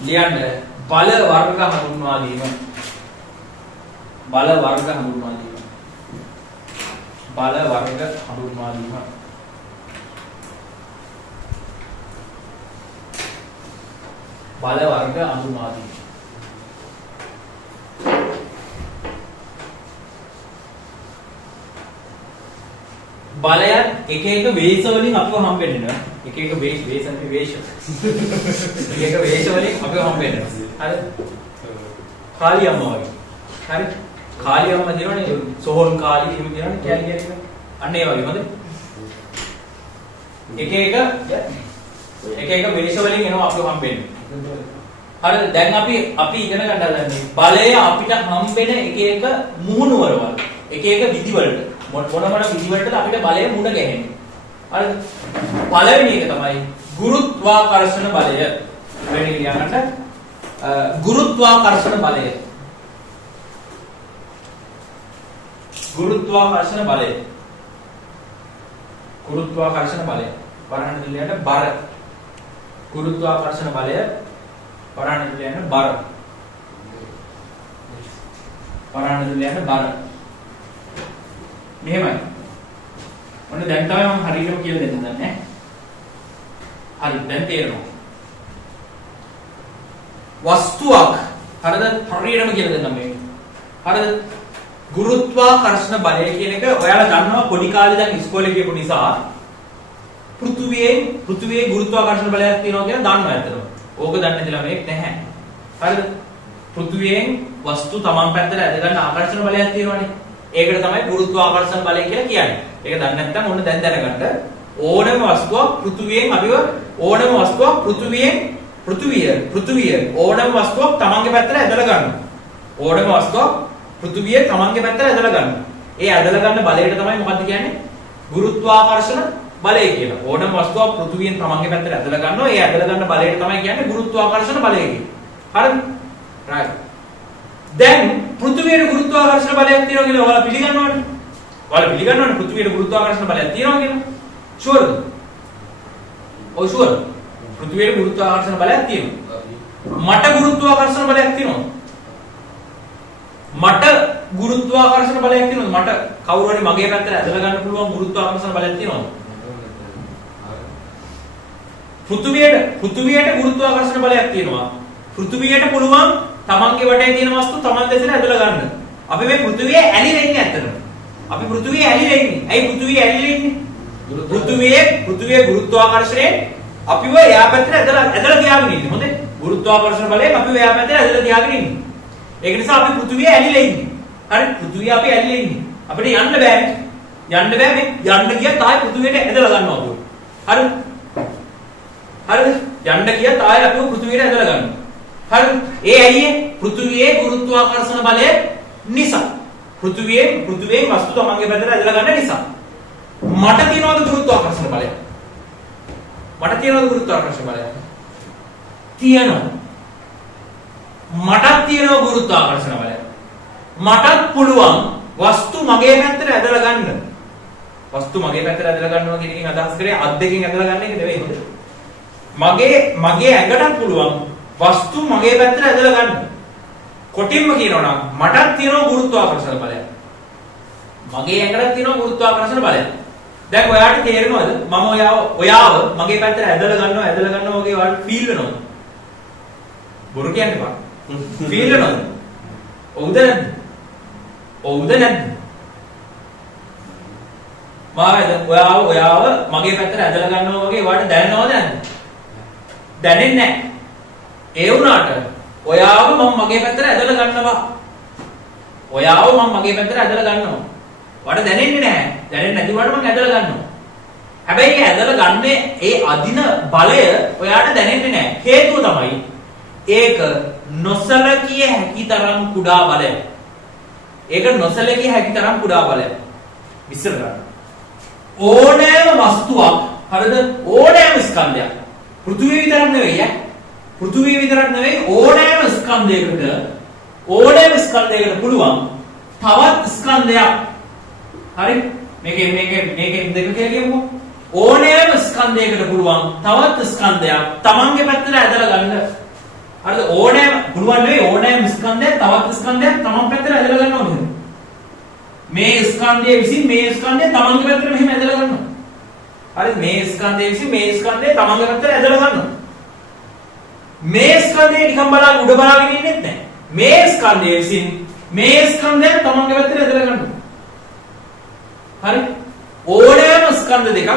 ලියන්න බල වර්ග හඳුන්වා දීම. බල වර්ග හඳුන්වා දීම. බල වර්ග හඳුන්වා දීම. බල වර්ග හඳුන්වා දීම. බලයන් එක එක වේශ වලින් අපිව හම්බෙන්නේ එක එක වේශ එක එක වේශ වලින් අපිව හම්බෙන්නේ. හරි. කාලියම්ම වගේ. හරි. කාලියම්ම දිනවනේ සෝහන් කාලි එහෙම දිනවනේ කැලි කැලි. අන්න ඒ වගේ හොඳ. එක එක වේශ වලින් එනවා අපිව හම්බෙන්නේ. හරිද? දැන් අපි ඉගෙන ගන්න හදන්නේ බලය අපිට හම්බෙන එක එක මුහුණු වලවල්. එක එක විදි වලට මොන විදි වලටද අපිට බලය මුණ ගැහෙන්නේ. හරිද? පළවෙනි එක තමයි ගුරුත්වාකර්ෂණ බලය. වෙන්නේ කියනකට ගුරුත්වාකර්ෂණ බලය. ගුරුත්වාකර්ෂණ බලය. ගුරුත්වාකර්ෂණ බලය. වරහන් දෙලියට බර. ගුරුත්වාකර්ෂණ බලය වරහන් දෙලියට බර. වරහන් දෙලියට බර. මෙහෙමයි. ඔන්න දැන් තමයි මම හරියටම කියලා දෙන්න දන්නේ. හරි දැන් තේරෙනවා. වස්තුවක් හරිද හරියටම කියලා දෙන්නම් මේක. හරිද? ගුරුත්වාකර්ෂණ බලය කියන එක ඔයාලා දන්නවා පොඩි කාලේ දැන් ඉස්කෝලේ ගියපු නිසා පෘථුවියේ ගුරුත්වාකර්ෂණ බලයක් තියෙනවා කියලා දන්නවා ඇත්තටම. ඕක දන්නේ නැති ළමෙක් නැහැ. හරිද? පෘථුවියෙන් වස්තු තමන් පැත්තට ඇද ගන්න ආකර්ෂණ බලයක් තියෙනවානේ. ඒකට තමයි ගුරුත්වාකර්ෂණ බලය කියලා කියන්නේ. ඒක දන්නේ නැත්නම් ඕන දැන් දැනගන්න ඕනම වස්තුවක් පෘථුවියෙන් අපිව ඕනම වස්තුවක් පෘථුවිය ඕනම වස්තුවක් තමන්ගේ පැත්තට ඇදලා ගන්නවා. ඕනම වස්තුවක් පෘථුවිය තමන්ගේ පැත්තට ඇදලා ගන්නවා. ඒ ඇදලා ගන්න බලයට තමයි මොකද්ද කියන්නේ? ගුරුත්වාකර්ෂණ බලය කියලා. ඕනම වස්තුවක් පෘථුවියෙන් තමන්ගේ පැත්තට ඇදලා ගන්නවා. ඒ ඇදලා ගන්න බලයට තමයි කියන්නේ ගුරුත්වාකර්ෂණ බලය කියලා. හරිද? right. දැන් පෘථුවියේ ගුරුත්වාකර්ෂණ බලයක් තියෙනවා කියලා ඔයාලා පිළිගන්නවනේ. ඔයාලා පිළිගන්නවනේ පෘථුවියේ ගුරුත්වාකර්ෂණ බලයක් තියෙනවා කියලා. ෂුවර්ද? ඔව් ෂුවර්. පෘථුවියේ ගුරුත්වාකර්ෂණ බලයක් තියෙනවා. මට ගුරුත්වාකර්ෂණ බලයක් තියෙනවා. මට ගුරුත්වාකර්ෂණ බලයක් තියෙනවා. මට කවුරු හරි මගේ පැත්තට ඇදලා ගන්න පුළුවන් ගුරුත්වාකර්ෂණ බලයක් තියෙනවා. පෘථුවියට ගුරුත්වාකර්ෂණ බලයක් තියෙනවා. පෘථුවියට පුළුවන් තමන්ගේ වටේ තියෙන වස්තු තමන් දෙසට ඇදලා ගන්න. අපි මේ පෘථුවියේ ඇලිලා ඉන්නේ ඇත්තටම. අපි පෘථුවියේ ඇලිලා ඉන්නේ. ඇයි පෘථුවියේ ඇලිලා ඉන්නේ? පෘථුවියේ ගුරුත්වාකර්ෂණයෙන් අපිව එහා පැත්තට ඇදලා තියාගෙන ඉන්නේ. හොඳේ. ගුරුත්වාකර්ෂණ බලයෙන් අපිව එහා පැත්තට ඇදලා තියාගෙන ඉන්නේ. ඒක නිසා අපි පෘථුවියේ ඇලිලා ඉන්නේ. හරි? පෘථුවියේ අපි ඇලිලා ඉන්නේ. අපිට යන්න බෑනේ. යන්න බෑ මේ යන්න ගියත් ආයෙ පෘථුවියට ඇදලා ගන්නවා අපිව. හරිද? හරිද? යන්න ගියත් ආයෙ අපිව පෘථුවියට ඇදලා ගන්නවා. හරි ඒ ඇයි පෘථුවියේ ගුරුත්වාකර්ෂණ බලය නිසා පෘථුවියෙන් වස්තු තමන්ගේ පැත්තට ඇදලා ගන්න නිසා මට තියෙනවද ගුරුත්වාකර්ෂණ බලය? මට තියෙනවද ගුරුත්වාකර්ෂණ බලය? තියෙනවා. මටත් තියෙනවා ගුරුත්වාකර්ෂණ බලය. මටත් පුළුවන් වස්තු මගේ පැත්තට ඇදලා ගන්න. වස්තු මගේ පැත්තට ඇදලා ගන්නවා කියන එකෙන් අදහස් කරේ අත් දෙකෙන් ඇදලා ගන්න එක නෙවෙයි හොඳ. මගේ ඇඟටත් පුළුවන් වස්තු මගේ පැත්තට ඇදලා ගන්න. කොටින්ම කියනවා නම් මටත් තියෙනවා ගුරුත්වාකර්ෂණ බලය. මගේ ඇඟටත් තියෙනවා ගුරුත්වාකර්ෂණ බලය. දැන් ඔයාලට තේරෙනවද මම ඔයාව මගේ පැත්තට ඇදලා ගන්නවා වගේ ඔයාලට ෆීල් වෙනවද? බොරු කියන්න එපා. ෆීල් වෙනවද? ඔව්ද නැද්ද? ඔව්ද නැද්ද? ඔයාව මගේ පැත්තට ඇදලා ගන්නවා වගේ ඔයාලට දැනෙනවද නැද්ද? දැනෙන්නේ නැහැ. ඒ වුණාට ඔයාව මම මගේ පැත්තට ඇදලා ගන්නවා. ඔයාව මම මගේ පැත්තට ඇදලා ගන්නවා. ඔයාලට දැනෙන්නේ නැහැ. දැනෙන්නේ නැති වුණාට මම ඇදලා ගන්නවා. හැබැයි ඒ ඇදලා ගන්නේ ඒ අදින බලය ඔයාලට දැනෙන්නේ නැහැ. හේතුව තමයි ඒක නොසලකිය හැකි තරම් කුඩා බලයක්. ඒක නොසලකිය හැකි තරම් කුඩා බලයක්. විස්තර කරන්න. ඕනෑම වස්තුවක් හරිද? ඕනෑම ස්කන්ධයක්. පෘථිවිය විතරක් නෙවෙයි පෘථිවිය විතරක් නෙවෙයි ඕනෑම ස්කන්ධයකට පුළුවන් තවත් ස්කන්ධයක්. හරි? මේකෙන් දෙක කියලා කියමුකෝ. ඕනෑම ස්කන්ධයකට පුළුවන් තවත් ස්කන්ධයක් තමන්ගේ පැත්තට ඇදලා ගන්න. හරිද? ඕනෑම පුළුවන් නෙවෙයි ඕනෑම ස්කන්ධයක් තවත් ස්කන්ධයක් තමන් පැත්තට ඇදලා ගන්නවා මෙහෙම. මේ ස්කන්ධය විසින් මේ ස්කන්ධය තමන්ගේ පැත්තට මෙහෙම ඇදලා ගන්නවා. හරිද? මේ ස්කන්ධය විසින් මේ ස්කන්ධය තමන්ගේ පැත්තට ඇදලා ගන්නවා. මේ ස්කන්ධය නිකන් බලාගෙන උඩ බලාගෙන ඉන්නෙත් නැහැ. මේ ස්කන්ධය විසින් මේ ස්කන්ධය තමන්ගේ පැත්තට ඇදලා ගන්නවා. හරි? ඕනෑම ස්කන්ධ දෙකක්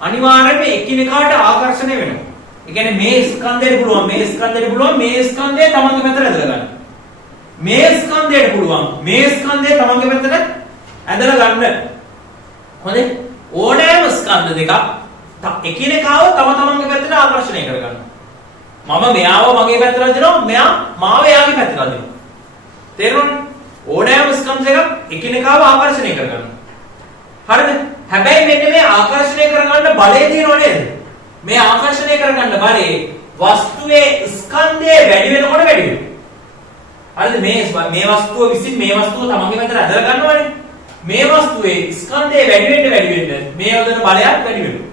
අනිවාර්යයෙන්ම එකිනෙකාට ආකර්ෂණය වෙනවා. ඒ කියන්නේ මේ ස්කන්ධයට පුළුවන් මේ ස්කන්ධයට පුළුවන් මේ ස්කන්ධය තමන්ගේ පැත්තට ඇදලා ගන්න. මේ ස්කන්ධයට පුළුවන් මේ ස්කන්ධය තමන්ගේ පැත්තට ඇදලා ගන්න. හොඳයි? ඕනෑම ස්කන්ධ දෙකක් එකිනෙකාව තම තමන්ගේ පැත්තට ආකර්ෂණය කරගන්නවා. මම මෙයාව මගේ පැත්තට අදිනවා මෙයා මාව එයාගේ පැත්තට අදිනවා. තේරුණාද? ඕනෑම ස්කන්ධ දෙකක් එකිනෙකාව ආකර්ෂණය කරගන්නවා. හරිද? හැබැයි මෙන්න මේ ආකර්ෂණය කරගන්න බලය තියෙනව නේද? මේ ආකර්ෂණය කරගන්න බලය වස්තුවේ ස්කන්ධය වැඩි වෙනකොට වැඩි වෙනවා. හරිද? මේ වස්තුව විසින් මේ වස්තුව තමන්ගේ පැත්තට ඇදලා ගන්නවනේ. මේ වස්තුවේ ස්කන්ධය වැඩි වෙන්න මේ යොදන බලයක් වැඩි වෙනවා.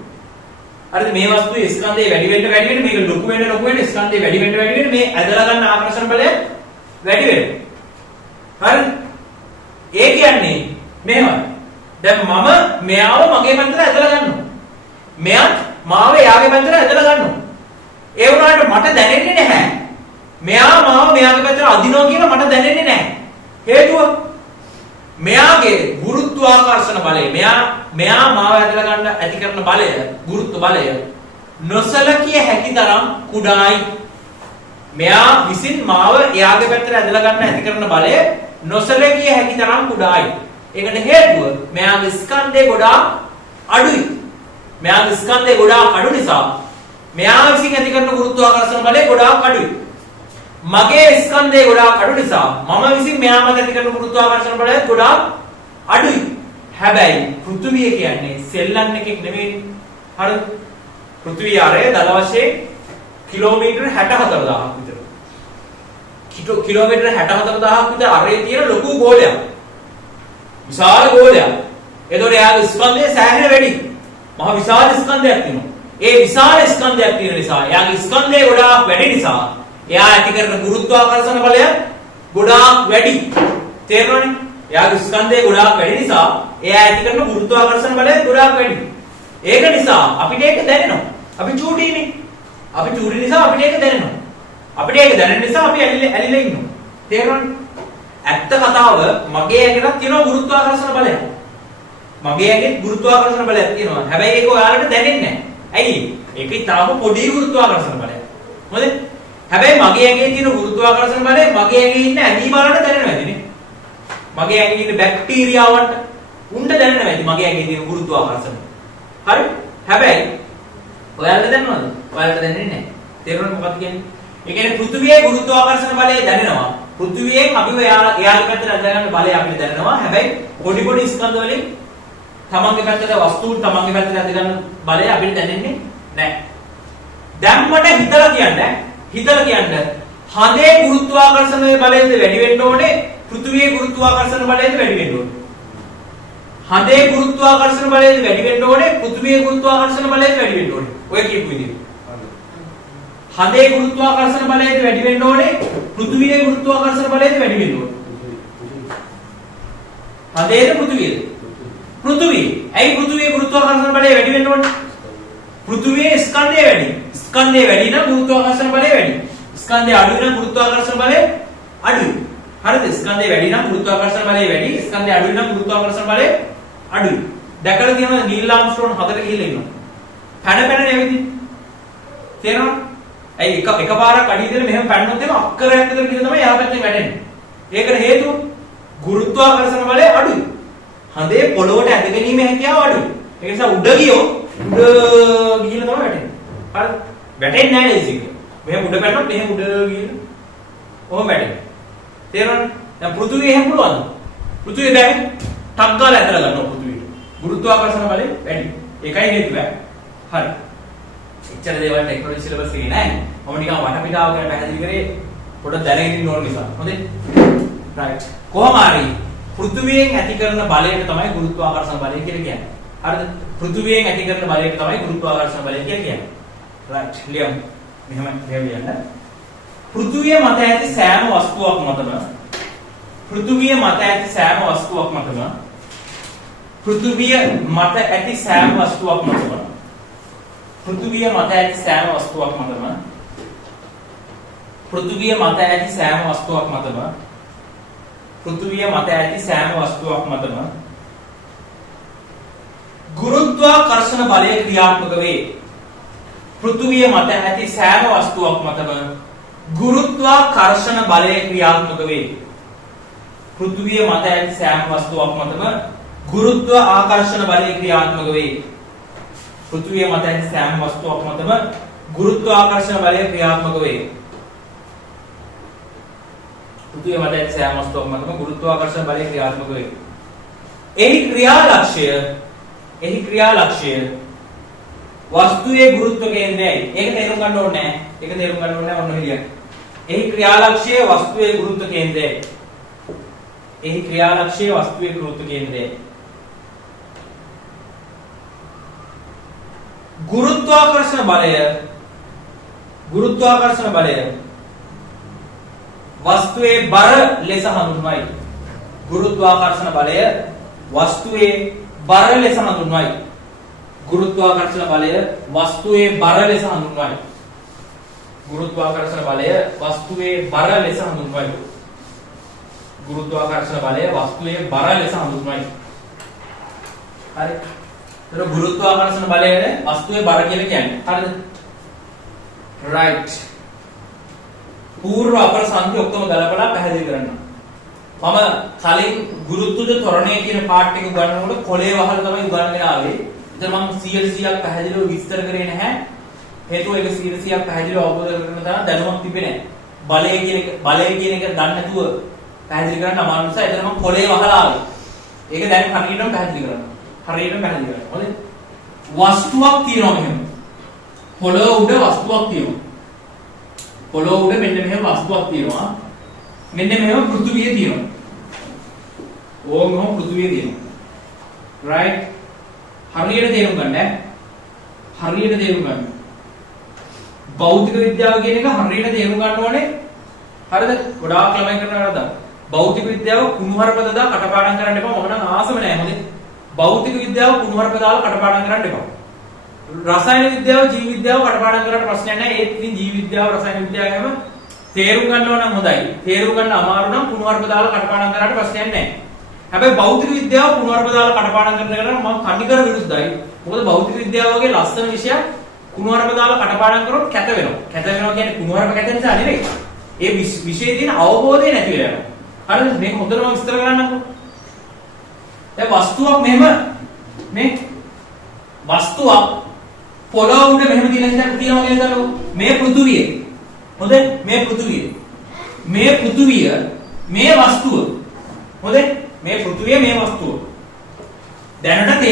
හරිද? මේ වස්තුවේ ස්කන්ධය වැඩි වෙන්න මේක ලොකු වෙන්න ස්කන්ධය වැඩි වෙන්න මේ ඇදලා ගන්න ආකර්ෂණ බලය වැඩි වෙනවා. හරිද? ඒ කියන්නේ මෙහෙමයි. දැන් මම මෙයාව මගේ පැත්තට ඇදලා ගන්නවා. මෙයාත් මාව එයාගේ පැත්තට ඇදලා ගන්නවා. ඒ වුණාට මට දැනෙන්නේ නැහැ. මෙයා මාව මෙයාගේ පැත්තට අදිනවා කියලා මට දැනෙන්නේ නැහැ. හේතුව මෙයාගේ ගුරුත්වාකර්ෂණ බලය මෙයා මාව ඇදලා ගන්න ඇති කරන බලය ගුරුත්ව බලය නොසලකිය හැකි තරම් කුඩායි. මෙයා විසින් මාව එයාගේ පැත්තට ඇදලා ගන්න ඇති කරන බලය නොසලකිය හැකි තරම් කුඩායි. ඒකට හේතුව මෙයාගේ ස්කන්ධය ගොඩාක් අඩුයි. මෙයාගේ ස්කන්ධය ගොඩාක් අඩු නිසා මෙයා විසින් ඇති කරන ගුරුත්වාකර්ෂණ බලය ගොඩාක් අඩුයි. මගේ ස්කන්ධය ගොඩාක් අඩු නිසා මම විසින් මෙයා මත ඇති කරන ගුරුත්වාකර්ෂණ බලය ගොඩාක් අඩුයි. හැබැයි පෘථිවිය කියන්නේ සෙල්ලම් එකක් නෙමෙයි. හරිද? පෘථිවිය ආරය දල වශයෙන් කිලෝමීටර් 64000ක් විතර. කිලෝමීටර් 64000ක් විතර අරේ තියෙන ලොකු ගෝලයක්. විශාල ගෝලයක්. ඒතකොට එයාගේ ස්කන්ධය සෑහෙන වැඩි. මහ විශාල ස්කන්ධයක් තියෙනවා. ඒ විශාල ස්කන්ධයක් තියෙන නිසා එයාගේ ස්කන්ධය ගොඩාක් වැඩි නිසා එයා ඇති කරන ගුරුත්වාකර්ෂණ බලය ගොඩාක් වැඩි. තේරෙනවනේ? එයාගේ ස්කන්ධය ගොඩාක් වැඩි නිසා එයා ඇති කරන ගුරුත්වාකර්ෂණ බලය ගොඩාක් වැඩි. ඒක නිසා අපිට ඒක දැනෙනවා. අපි චූටිනේ. අපි චූටි නිසා අපිට ඒක දැනෙනවා. අපිට ඒක දැනෙන නිසා අපි ඇලිලා ඉන්නවා. තේරෙනවනේ? ඇත්ත කතාව මගේ ඇඟට තියෙන ගුරුත්වාකර්ෂණ බලය. මගේ ඇඟේ ගුරුත්වාකර්ෂණ බලයක් තියෙනවා. හැබැයි ඒක ඔයාලට දැනෙන්නේ නැහැ. ඇයි? ඒකේ තාම පොඩි ගුරුත්වාකර්ෂණ බලයක්. හොඳේ? හැබැයි මගේ ඇඟේ තියෙන ගුරුත්වාකර්ෂණ බලය මගේ ඇඟේ ඉන්න ඇඟි බලන්න දැනෙනවා ඇතිනේ. මගේ ඇඟේ ඉන්න බැක්ටීරියාවන්ට උන්ට දැනෙනවා ඇති මගේ ඇඟේ තියෙන ගුරුත්වාකර්ෂණ. හරි? හැබැයි ඔයාලට දැනනවද? ඔයාලට දැනෙන්නේ නැහැ. තේරුණාද මොකක්ද කියන්නේ? ඒ කියන්නේ පෘථිවියේ ගුරුත්වාකර්ෂණ බලය දැනෙනවා. පෘථිවියෙන් අපිව එයාගේ පැත්තට ඇදගන්න බලය අපිට දැනෙනවා. හැබැයි පොඩි ස්කන්ධ වලින් තමන්ගේ පැත්තට වස්තුන් තමන්ගේ පැත්තට ඇදගන්න බලය අපිට දැනෙන්නේ නැහැ. දැන් මට හිතලා කියන්න හදේ ගුරුත්වාකර්ෂණයේ බලයද වැඩි වෙන්න ඕනේ පෘථිවියේ ගුරුත්වාකර්ෂණ බලයද වැඩි වෙන්න ඕනේ? හදේ ගුරුත්වාකර්ෂණ බලයද වැඩි වෙන්න ඕනේ පෘථිවියේ ගුරුත්වාකර්ෂණ බලයද වැඩි වෙන්න ඕනේ? ඔය කියපු විදිහට. හදේ ගුරුත්වාකර්ෂණ බලයද වැඩි වෙන්න ඕනේ පෘථිවියේ ගුරුත්වාකර්ෂණ බලයද වැඩි වෙන්න ඕනේ? හදේද පෘථිවියද? පෘථිවිය. ඇයි පෘථිවියේ ගුරුත්වාකර්ෂණ බලය වැඩි වෙන්න ඕනේ? පෘථිවියේ ස්කන්ධය වැඩි. ස්කන්ධය වැඩි නම් ගුරුත්වාකර්ෂණ බලය වැඩි. ස්කන්ධය අඩු නම් ගුරුත්වාකර්ෂණ බලය අඩුයි. හරිද? ස්කන්ධය වැඩි නම් ගුරුත්වාකර්ෂණ බලය වැඩි. ස්කන්ධය අඩු නම් ගුරුත්වාකර්ෂණ බලය අඩුයි. දැකලා තියෙනවද නීල් ආම්ස්ට්‍රෝන් හදට ගිහිල්ලා ඉන්නවා. පැන නැවිදින්. තේරෙනවද? ඇයි එකපාරක් අඩිය දෙන මෙහෙම පැන්නොත් එම අක්කරයක් විතර ගිහින් තමයි යා පැත්තෙන් වැටෙන්නේ. ඒකට හේතුව ගුරුත්වාකර්ෂණ බලය අඩුයි. හදේ පොළොවට ඇදගැනීමේ හැකියාව අඩුයි. ඒ නිසා උඩ ගියොත් උඩ ගිහිල්ලා තමයි වැටෙන්නේ. හරිද? වැටෙන්නේ නැහැ නේද ඒක? මෙහෙම උඩ පැනනොත් මෙහෙම උඩ ගිහිල්ලා කොහොම වැටෙන්නේ? තේරෙනවද? දැන් පෘථිවිය එහෙම පුළුවන්ද? පෘථිවිය දැන් ටක් ගාලා ඇදලා ගන්නවා පෘථිවියට. ගුරුත්වාකර්ෂණ බලය වැඩි. ඒකයි හේතුව. හරි. එච්චර දේවල් ටෙක්නොලොජි සිලබස් එකේ නැහැ. මම නිකන් වටපිටාව ගැන පැහැදිලි කරේ පොඩ්ඩක් දැනගෙන ඉන්න ඕන නිසා. හොඳේ? රයිට්. කොහොම හරි පෘථිවියෙන් ඇති කරන බලයට තමයි ගුරුත්වාකර්ෂණ බලය කියලා කියන්නේ. හරිද? පෘථිවියෙන් ඇති කරන බලයට තමයි ගුරුත්වාකර්ෂණ බලය කියලා කියන්නේ. රයිට්. ලියමු. මෙහෙම ලියන්න. පෘථුවිය මත ඇති සෑම වස්තුවක් මතම පෘථුවිය මත ඇති සෑම වස්තුවක් මතම පෘථුවිය මත ඇති සෑම වස්තුවක් මතම පෘථුවිය මත ඇති සෑම වස්තුවක් මතම පෘථුවිය මත ඇති සෑම වස්තුවක් මතම පෘථුවිය මත ඇති සෑම වස්තුවක් මතම ගුරුත්වාකර්ෂණ බලය ක්‍රියාත්මක වේ. පෘථුවිය මත ඇති සෑම වස්තුවක් මතම ගුරුත්වාකර්ෂණ බලය ක්‍රියාත්මක වේ. පෘථුවිය මත ඇති සෑම වස්තුවක් මතම ගුරුත්වාකර්ෂණ බලය ක්‍රියාත්මක වේ. පෘථුවිය මත ඇති සෑම වස්තුවක් මතම ගුරුත්වාකර්ෂණ බලය ක්‍රියාත්මක වේ. පෘථුවිය මත ඇති සෑම වස්තුවක් මතම ගුරුත්වාකර්ෂණ බලය ක්‍රියාත්මක වේ. එහි ක්‍රියාලක්ෂය වස්තුවේ ගුරුත්ව කේන්ද්‍රයයි. ඒක තේරුම් ගන්න ඕනේ නැහැ. ඒක තේරුම් ගන්න ඕනේ නැහැ ඔන්න මෙලියක්. එහි ක්‍රියාලක්ෂය වස්තුවේ ගුරුත්ව කේන්ද්‍රයයි. එහි ක්‍රියාලක්ෂය වස්තුවේ ගුරුත්ව කේන්ද්‍රයයි. ගුරුත්වාකර්ෂණ බලය වස්තුවේ බර ලෙස හඳුන්වයි. ගුරුත්වාකර්ෂණ බලය වස්තුවේ බර ලෙස හඳුන්වයි. ගුරුත්වාකර්ෂණ බලය වස්තුවේ බර ලෙස හඳුන්වයි. ගුරුත්වාකර්ෂණ බලය වස්තුවේ බර ලෙස හඳුන්වයි. ගුරුත්වාකර්ෂණ බලය වස්තුවේ බර ලෙස හඳුන්වයි. හරි. ඒක ගුරුත්වාකර්ෂණ බලයනේ වස්තුවේ බර කියලා කියන්නේ. හරිද? right. පූර්ව අපර සංඛ්‍ය ඔක්කොම ගලපලා පැහැදිලි කරන්න. මම කලින් ගුරුත්වජ ත්වරණය කියන පාර්ට් එක උගන්වනකොට කොලේ වහල තමයි උගන්වන්නේ ආවේ. ඒතර මම 100% පැහැදිලිව විස්තර කරේ නැහැ. හේතුව ඒක 100% පැහැදිලිව අවබෝධ කරගන්න තරම් දැනුමක් තිබෙන්නේ නැහැ. බලය කියන එක දන්නේ නැතුව පැහැදිලි කරන්න අමාරු නිසා ඒතර මම කොලේ වහලා ආවේ. ඒක දැන් හරියටම පැහැදිලි කරන්න. හොඳයි. වස්තුවක් තියෙනවා මෙහෙම. පොළොව උඩ වස්තුවක් තියෙනවා. පොළොව උඩ මෙන්න මෙහෙම වස්තුවක් තියෙනවා. මෙන්න මෙහෙම පෘථුවිය තියෙනවා. ඕමම පෘථුවිය තියෙනවා. right? හරියට තේරුම් ගන්න ඈ. හරියට තේරුම් ගන්න. භෞතික විද්‍යාව කියන එක හරියට තේරුම් ගන්න ඕනේ. හරිද? ගොඩාක් ළමයි කරන වැරද්දක්. භෞතික විද්‍යාව කුණුහරුප දදා කටපාඩම් කරන්න එපා. මම නම් ආසම නැහැ. හොඳේ. භෞතික විද්‍යාව කුණුහරුප දාලා කටපාඩම් කරන්න එපා. රසායන විද්‍යාව ජීව විද්‍යාව කටපාඩම් කරලා ප්‍රශ්නයක් නැහැ. ඒත් ඉතින් ජීව විද්‍යාව රසායන විද්‍යාව හැම තේරුම් ගන්න ඕන නම් හොඳයි. තේරුම් ගන්න අමාරු නම් කුණුහරුප දාලා කටපාඩම් කරාට ප්‍රශ්නයක් නැහැ. හැබැයි භෞතික විද්‍යාව කුණුහරුප දාලා කටපාඩම් කරන මම කණිකර විරුද්ධයි. මොකද භෞතික විද්‍යාව වගේ ලස්සන විෂයක් කුණුහරුප දාලා කටපාඩම් කරොත් කැත වෙනවා. කැත වෙනවා කියන්නේ කුණුහරුප කැත නිසා නෙවෙයි. ඒ විෂයේ තියෙන අවබෝධය නැති වෙලා යනවා. හරිද? මේක හොඳටම විස්තර කරන්නම්කෝ. දැන් වස්තුවක් මෙහෙම මේ වස්තුවක් පොළොව උඩ මෙහෙම තියෙනවා කියලා හිතන්නකෝ. මේ පෘථුවිය. හොඳයි? මේ පෘථුවිය. මේ වස්තුව. හොඳයි? මේ පෘථුවිය මේ වස්තුව. දැනට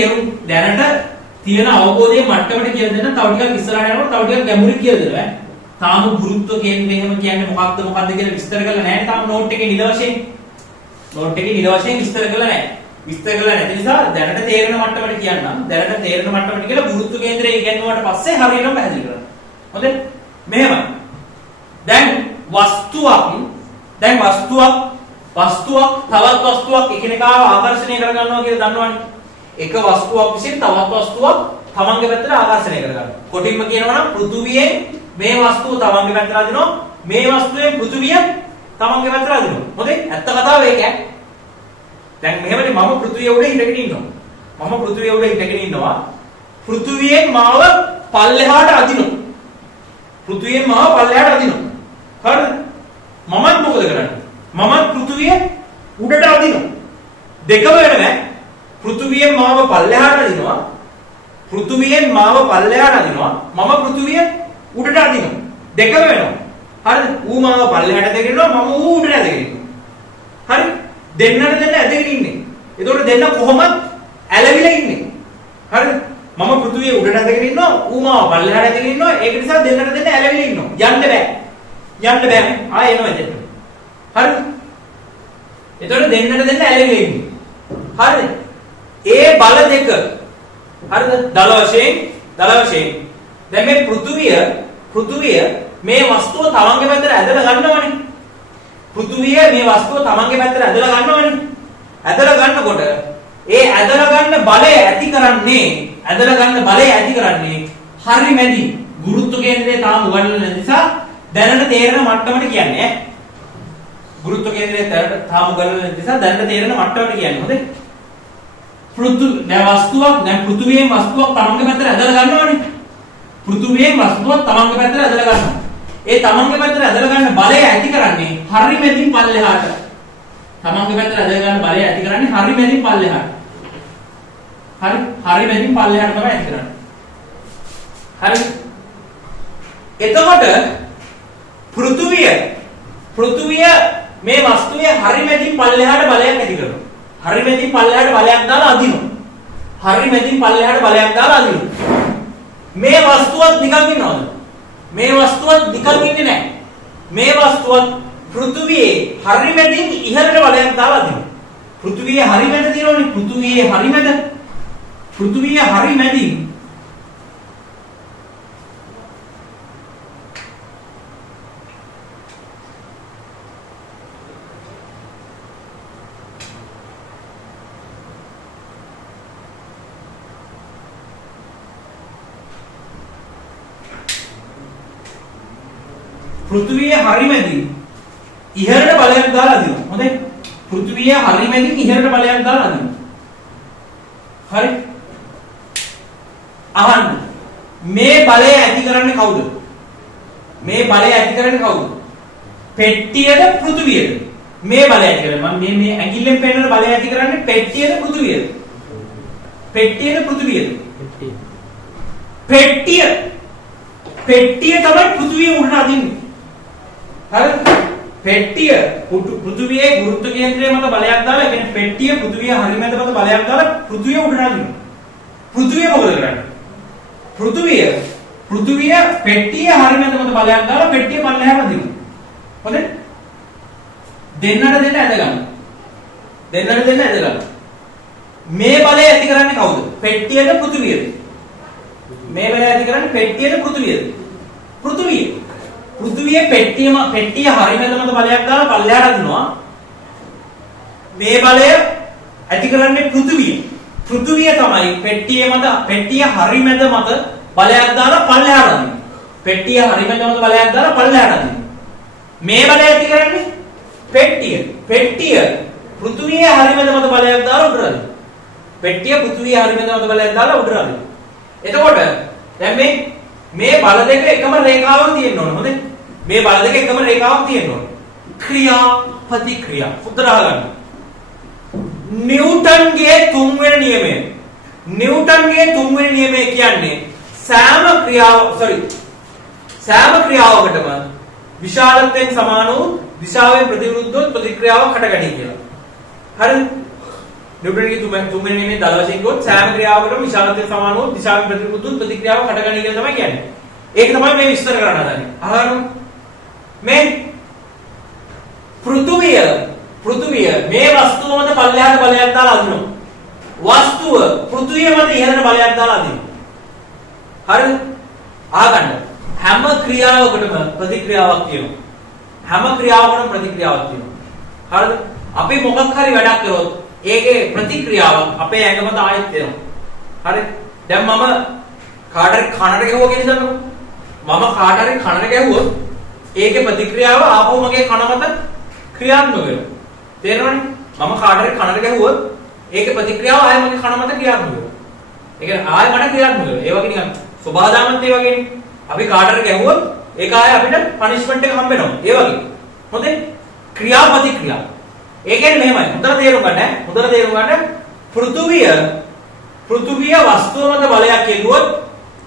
තියෙන අවබෝධයේ මට්ටමට කියලා දෙන්න තව ටිකක් ඉස්සරහට යනකොට තව ටිකක් ගැඹුරින් කියලා දෙනවා. තාම ගුරුත්ව කේන්ද්‍රය එහෙම කියන්නේ මොකක්ද කියලා විස්තර කරලා නැහැ. තාම නෝට් එකේ නිල වශයෙන් විස්තර කරලා නැහැ. විස්තර කරලා නැති නිසා දැනට තේරෙන මට්ටමට කියන්නම්. දැනට තේරෙන මට්ටමට කියලා ගුරුත්ව කේන්ද්‍රය ඉගෙනුවාට පස්සේ හරියටම පැහැදිලි කරන්න. හොඳයි? මෙහෙම. දැන් වස්තුවක් තවත් වස්තුවක් එකිනෙකාව ආකර්ෂණය කරගන්නවා කියලා දන්නවනේ. එක වස්තුවක් විසින් තවත් වස්තුවක් තමන්ගේ පැත්තට ආකර්ෂණය කරගන්නවා. කොටින්ම කියනවා නම් පෘථුවියෙන් මේ වස්තුව තමන්ගේ පැත්තට අදිනවා. මේ වස්තුවේ පෘථුවිය තමන්ගේ පැත්තට අදිනවා. හොඳයි? ඇත්ත කතාව ඒක. දැන් මෙහෙමනේ මම පෘථුවිය උඩ හිටගෙන ඉන්නවා. පෘථුවියෙන් මාව පල්ලෙහාට අදිනවා. හරිද? මමත් මොකද කරන්නේ? මමත් පෘථුවිය උඩට අදිනවා. දෙකම වෙනවද? පෘථුවියෙන් මාව පල්ලෙහාට අදිනවා. මම පෘථුවිය උඩට අදිනවා. දෙකම වෙනවා. හරිද? ඌ මාව පල්ලෙහාට ඇදගෙන ඉන්නවා. මම ඌ උඩට ඇදගෙන ඉන්නවා. හරි? දෙන්නට ඇදගෙන ඉන්නේ. එතකොට දෙන්න කොහොමද ඇලවිලා ඉන්නේ? හරිද? මම පෘථුවිය උඩට ඇදගෙන ඉන්නවා. ඌ මාව පල්ලෙහාට ඇදගෙන ඉන්නවා. ඒක නිසා දෙන්නට ඇලවිලා ඉන්නවා. යන්න බෑ. ආයෙ එනවා එතන. හරිද? එතකොට දෙන්නට ඇලවිලා ඉන්නේ. හරිද? ඒ බල දෙක හරිද? දල වශයෙන් දැන් මේ පෘථුවිය මේ වස්තුව තමන්ගේ පැත්තට ඇදලා ගන්නවනේ. පෘථුවිය මේ වස්තුව තමන්ගේ පැත්තට ඇදලා ගන්නවනේ. ඇදලා ගන්නකොට ඒ ඇදලා ගන්න බලය ඇති කරන්නේ හරි මැදි ගුරුත්ව කේන්ද්‍රය තාම උගන්වන්න නිසා දැනට තේරෙන මට්ටමට කියන්නේ. ගුරුත්ව කේන්ද්‍රය තාම උගන්වන්න නිසා දැනට තේරෙන මට්ටමට කියන්නේ. හොඳේ. දැන් පෘථුවියේ වස්තුවක් තමන්ගේ පැත්තට ඇදලා ගන්නවනේ. පෘථුවියේ වස්තුවක් තමන්ගේ පැත්තට ඇදලා ගන්නවා. ඒ තමන්ගේ පැත්තට ඇදලා ගන්න බලය ඇති කරන්නේ හරි මැදින් පල්ලෙහාට. තමන්ගේ පැත්තට ඇදලා ගන්න බලය ඇති කරන්නේ හරි මැදින් පල්ලෙහාට. හරි මැදින් පල්ලෙහාට තමයි ඇති කරන්නේ. හරි. එතකොට පෘථුවිය මේ වස්තුවේ හරි මැදින් පල්ලෙහාට බලයක් ඇති කරනවා. හරි මැදින් පල්ලෙහාට බලයක් දාලා අදිනවා. හරි මැදින් පල්ලෙහාට බලයක් දාලා අදිනවා. මේ වස්තුවත් නිකන් ඉන්නවද? මේ වස්තුවත් නිකන් ඉන්නේ නැහැ. මේ වස්තුවත් පෘථුවියේ හරි මැදින් ඉහළට බලයක් දාලා අදිනවා. පෘථුවියේ හරි මැද තියෙනවනේ. පෘථුවියේ හරි මැදින් පෘථුවියේ හරි මැදින් ඉහළට බලයක් දාලා අදිනවා. හොඳයි. පෘථුවියේ හරි මැදින් ඉහළට බලයක් දාලා අදිනවා. හරි. අහන්න. මේ බලය ඇති කරන්නේ කවුද? මේ බලය ඇති කරන්නේ කවුද? පෙට්ටියද පෘථුවියද? මේ බලය ඇති කරන්නේ මම මේ ඇඟිල්ලෙන් පෙන්නන බලය ඇති කරන්නේ පෙට්ටියද පෘථුවියද? පෙට්ටියද පෘථුවියද? පෙට්ටිය තමයි පෘථුවිය උඩට අදින්නේ. හරිද? පෙට්ටිය පෘථුවියේ ගුරුත්ව කේන්ද්‍රය මත බලයක් දාලා කියන්නේ පෙට්ටිය පෘථුවිය හරි මැද මත බලයක් දාලා පෘථුවිය උඩට අදිනවා. පෘථුවිය මොකද කරන්නේ? පෘථුවිය පෙට්ටිය හරි මැද මත බලයක් දාලා පෙට්ටිය පල්ලෙහාට අදිනවා. හොඳේ? දෙන්නට ඇද ගන්න. මේ බලය ඇති කරන්නේ කවුද? පෙට්ටියද පෘථුවියද? මේ බලය ඇති කරන්නේ පෙට්ටියද පෘථුවියද? පෘථුවියේ පෙට්ටිය හරි මැද මත බලයක් දාලා පල්ලෙහාට අදිනවා. මේ බලය ඇති කරන්නේ පෘථුවිය. පෘථුවිය තමයි පෙට්ටිය හරි මැද මත බලයක් දාලා පල්ලෙහාට අදිනවා. පෙට්ටිය හරි මැද මත බලයක් දාලා පල්ලෙහාට අදිනවා. මේ බලය ඇති කරන්නේ පෙට්ටිය පෘථුවියේ හරි මැද මත බලයක් දාලා උඩට අදිනවා. පෙට්ටිය පෘථුවියේ හරි මැද මත බලයක් දාලා උඩට අදිනවා. එතකොට දැන් මේ බල දෙක එකම රේඛාවක් තියෙන්න ඕන. හොඳේ? මේ බල දෙක එකම රේඛාවක් තියෙන්න ඕන. ක්‍රියා ප්‍රතික්‍රියා උත්තරා ගන්න. නිව්ටන්ගේ තුන්වෙනි නියමය කියන්නේ සෑම ක්‍රියාවකටම විශාලත්වයෙන් සමාන වූ දිශාවෙන් ප්‍රතිවිරුද්ධව ප්‍රතික්‍රියාවක් හටගනී කියලා. හරිද? නිව්ටන්ගේ තුන්වෙනි නියමයේ දල වශයෙන් ගොත් සෑම ක්‍රියාවකටම විශාලත්වයෙන් සමාන වූ දිශාවෙන් ප්‍රතිවිරුද්ධව ප්‍රතික්‍රියාවක් හටගනී කියලා තමයි කියන්නේ. ඒක තමයි මේ විස්තර කරන්න හදන්නේ. අහන්න. මේ පෘථුවිය මේ වස්තුව මත පල්ලෙහාට බලයක් දාලා අදිනවා. වස්තුව පෘථුවිය මත ඉහළට බලයක් දාලා අදිනවා. හරිද? අහගන්න. හැම ක්‍රියාවකටම ප්‍රතික්‍රියාවක් තියෙනවා. හරිද? අපි මොකක් හරි වැඩක් කරොත් ඒකේ ප්‍රතික්‍රියාව අපේ ඇඟ මත ආයෙත් එනවා. හරි? දැන් මම කාට හරි කනට ගැහුවා කියලා හිතන්නකෝ. මම කාට හරි කනට ගැහුවොත් ඒකේ ප්‍රතික්‍රියාව ආපහු මගේ කන මත ක්‍රියාත්මක වෙනවා. තේරෙනවනේ? මම කාට හරි කනට ගැහුවොත් ඒකේ ප්‍රතික්‍රියාව ආයෙ මගේ කන මත ක්‍රියාත්මක වෙනවා. ඒ කියන්නේ ආයෙ මට ක්‍රියාත්මක වෙනවා. ඒ වගේ නිකන් ස්වභාවදාමත් ඒ වගේනේ. අපි කාට හරි ගැහුවොත් ඒක ආයෙ අපිට පනිෂ්මන්ට් එක හම්බ වෙනවා. ඒ වගේ. හොඳේ? ක්‍රියාපතික්‍රියා. ඒ කියන්නේ මෙහෙමයි. හොඳට තේරුම් ගන්න.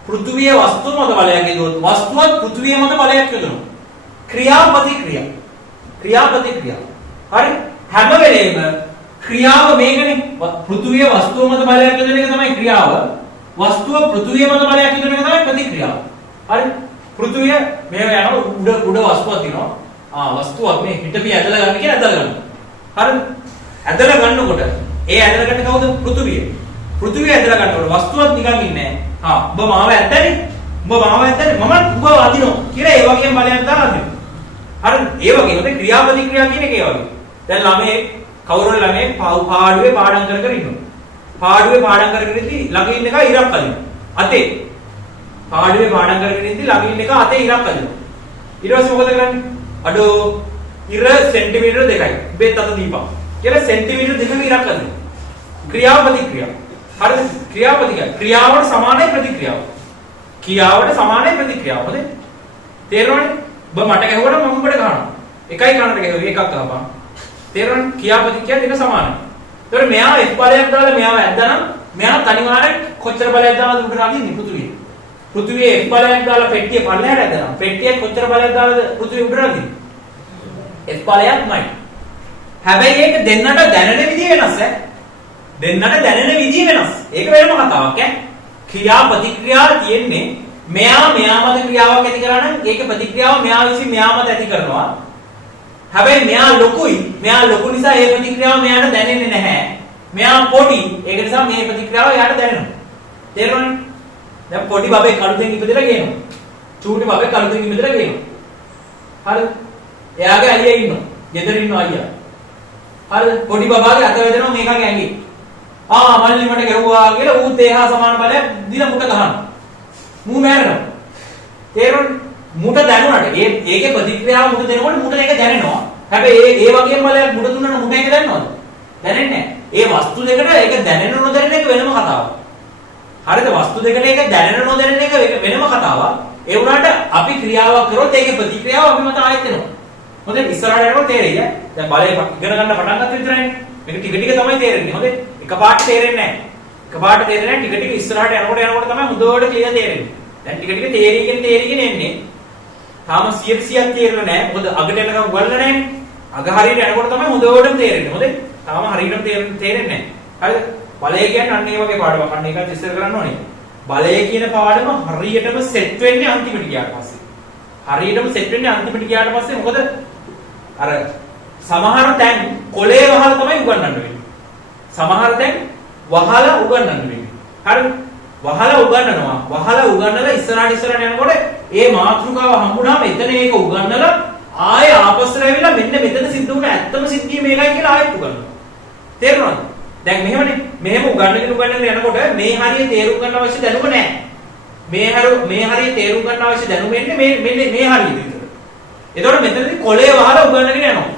පෘථුවිය වස්තුව මත බලයක් යොදුවොත් වස්තුවත් පෘථුවිය මත බලයක් යොදනවා. ක්‍රියාපතික්‍රියා. හරි? හැම වෙලේම ක්‍රියාව මේකනේ. පෘථුවිය වස්තුව මත බලයක් යොදන එක තමයි ක්‍රියාව. වස්තුව පෘථුවිය මත බලයක් යොදන එක තමයි ප්‍රතික්‍රියාව. හරි? පෘථුවිය මේව යනවා උඩ වස්තුවක් තියෙනවා. වස්තුවක් මේ පිටපිය ඇදලා ගන්න කියලා ඇදලා ගන්නවා. හරිද? ඇදලා ගන්නකොට ඒ ඇදලා ගන්න කවුද? පෘථුවිය ඇදලා ගන්නකොට වස්තුවක් නිකන් ඉන්නේ නැහැ. ඔබ මාව ඇද්දනේ. උඹ මාව ඇත්තනේ මම උඹව අදිනවා කියලා ඒ වගේම බලයක් දාලා අදිනවා. හරි ඒ වගේම දැන් ක්‍රියාපතික්‍රියා කියන එක ඒ වගේ. දැන් ළමයේ කවුරුහරි ළමයේ පාඩුවේ පාඩම් කර කර ඉන්නවා. පාඩුවේ පාඩම් කර කර ඉඳි ළඟ ඉන්න එක ඉරක් අදිනවා. අතේ පාඩුවේ පාඩම් කරගෙන ඉඳි ළඟ ඉන්න එක අතේ ඉරක් අදිනවා. ඊට පස්සේ මොකද කරන්නේ? අඩෝ ඉර සෙන්ටිමීටර 2යි. බෙත් අත දීපන්. කියලා සෙන්ටිමීටර 2ක ඉරක් අදිනවා. ක්‍රියාපතික්‍රියා. හරිද? ක්‍රියාපතික්‍රියා. ක්‍රියාවට සමානයි ප්‍රතික්‍රියාව. ක්‍රියාවට සමානයි ප්‍රතික්‍රියාව. හොඳේ? තේරෙනවනේ? ඔබ මට ගැහුවට මම ඔබට ගහනවා. එකයි කනට ගැහුවේ එකක් ගහපන්. තේරෙනවනේ? ක්‍රියාපතික්‍රියා දෙක සමානයි. ඒතකොට මෙයා F බලයක් දාලා මෙයාව ඇද්දානම් මෙයා තනිවාරෙන් කොච්චර බලයක් දාලාද උඩට අදින්නේ පෘථිවිය. පෘථිවියේ F බලයක් දාලා පෙට්ටිය පල්ලෙහාට ඇද්දානම් පෙට්ටිය කොච්චර බලයක් දාලාද පෘථිවිය උඩට අදින්නේ? F බලයක්මයි. හැබැයි ඒක දෙන්නට දැනෙන විදිය වෙනස් ඈ. දෙන්නට දැනෙන විදිය වෙනස්. ඒක වෙනම කතාවක් ඈ. ක්‍රියාපතික්‍රියාව තියෙන්නේ මෙයා මත ක්‍රියාවක් ඇති කරා නම් ඒකේ ප්‍රතික්‍රියාව මෙයා විසින් මෙයා මත ඇති කරනවා. හැබැයි මෙයා ලොකුයි. මෙයා ලොකු නිසා ඒ ප්‍රතික්‍රියාව මෙයාට දැනෙන්නේ නැහැ. මෙයා පොඩි. ඒක නිසා මේ ප්‍රතික්‍රියාව එයාට දැනෙනවා. තේරුණානේ? දැන් පොඩි බබෙක් කලුතෙන් ඉපදෙලා ගේනවා. චූටි බබෙක් කලුතෙන් ඉපදෙලා ගේනවා. හරිද? එයාගේ අයියා ඉන්නවා. ගෙදර ඉන්නවා අයියා. හරිද? පොඩි බබාගේ අත වැදෙනවා මේකගේ ඇඟේ. මල්ලි මට ගැහුවා කියලා ඌත් ඒහා සමාන බලයක් දීලා මුට ගහනවා. මූ මෑරෙනවා. තේරුණානේ? මුට දැනුණාට ඒකේ ප්‍රතික්‍රියාව මුට දෙනකොට මුට ඒක දැනෙනවා. හැබැයි ඒ වගේම බලයක් මුට දුන්නා මුට ඒක දැනනවද? දැනෙන්නේ නැහැ. ඒ වස්තු දෙකට ඒක දැනෙන නොදැනෙන එක වෙනම කතාවක්. හරිද? වස්තු දෙකට ඒක දැනෙන නොදැනෙන එක වෙනම කතාවක්. ඒ වුණාට අපි ක්‍රියාවක් කරොත් ඒකේ ප්‍රතික්‍රියාව අපි මත ආයෙත් එනවා. හොඳේ ඉස්සරහට යනකොට තේරෙයි ඈ. දැන් බලය ඉගෙන ගන්න පටන් ගත්ත විතරනේ. මේක ටික ටික තමයි තේරෙන්නේ. හොඳේ එකපාරට තේරෙන්නේ නැහැ. එකපාරට තේරෙන්නේ නැහැ. ටික ටික ඉස්සරහට යනකොට තමයි හොඳට ක්ලියර් තේරෙන්නේ. දැන් ටික ටික තේරීගෙන එන්නේ. තාම 100ක් තේරෙන්නේ නැහැ. මොකද අගට යනකම් උගල්ලා නැහැනේ. අග හරියට යනකොට තමයි හොඳටම තේරෙන්නේ. හොඳේ තාම හරියටම තේරෙන්නේ නැහැ. හරිද? බලය කියන්නේ අන්න ඒ වගේ පාඩමක්. අන්න ඒකත් ඉස්සර කරන්න ඕනේ. බලය කියන පාඩම හරියටම සෙට් වෙන්නේ අන්තිමට ගියාට පස්සේ. හරියටම සෙට් වෙන්නේ අන්තිමට ගියාට පස්සේ මොකද අර සමහර තැන් කොලේ වහලා තමයි උගන්වන්න වෙන්නේ. සමහර තැන් වහලා උගන්වන්න වෙන්නේ. හරිද? වහලා උගන්වනවා. වහලා උගන්වලා ඉස්සරහට යනකොට ඒ මාතෘකාව හම්බුනාම එතන ඒක උගන්වලා ආයෙ ආපස්සට ඇවිල්ලා මෙන්න මෙතන සිද්ධ වුණ ඇත්තම සිද්ධිය මේකයි කියලා ආයෙත් උගන්වනවා. තේරුණාද? දැන් මෙහෙමනේ. මෙහෙම උගන්වගෙන යනකොට මේ හරිය තේරුම් ගන්න අවශ්‍ය දැනුම නැහැ. මේ හරිය තේරුම් ගන්න අවශ්‍ය දැනුම එන්නේ මේ හරිය විතර. එතකොට මෙතනදී කොලේ වහලා උගන්වගෙන යනවා.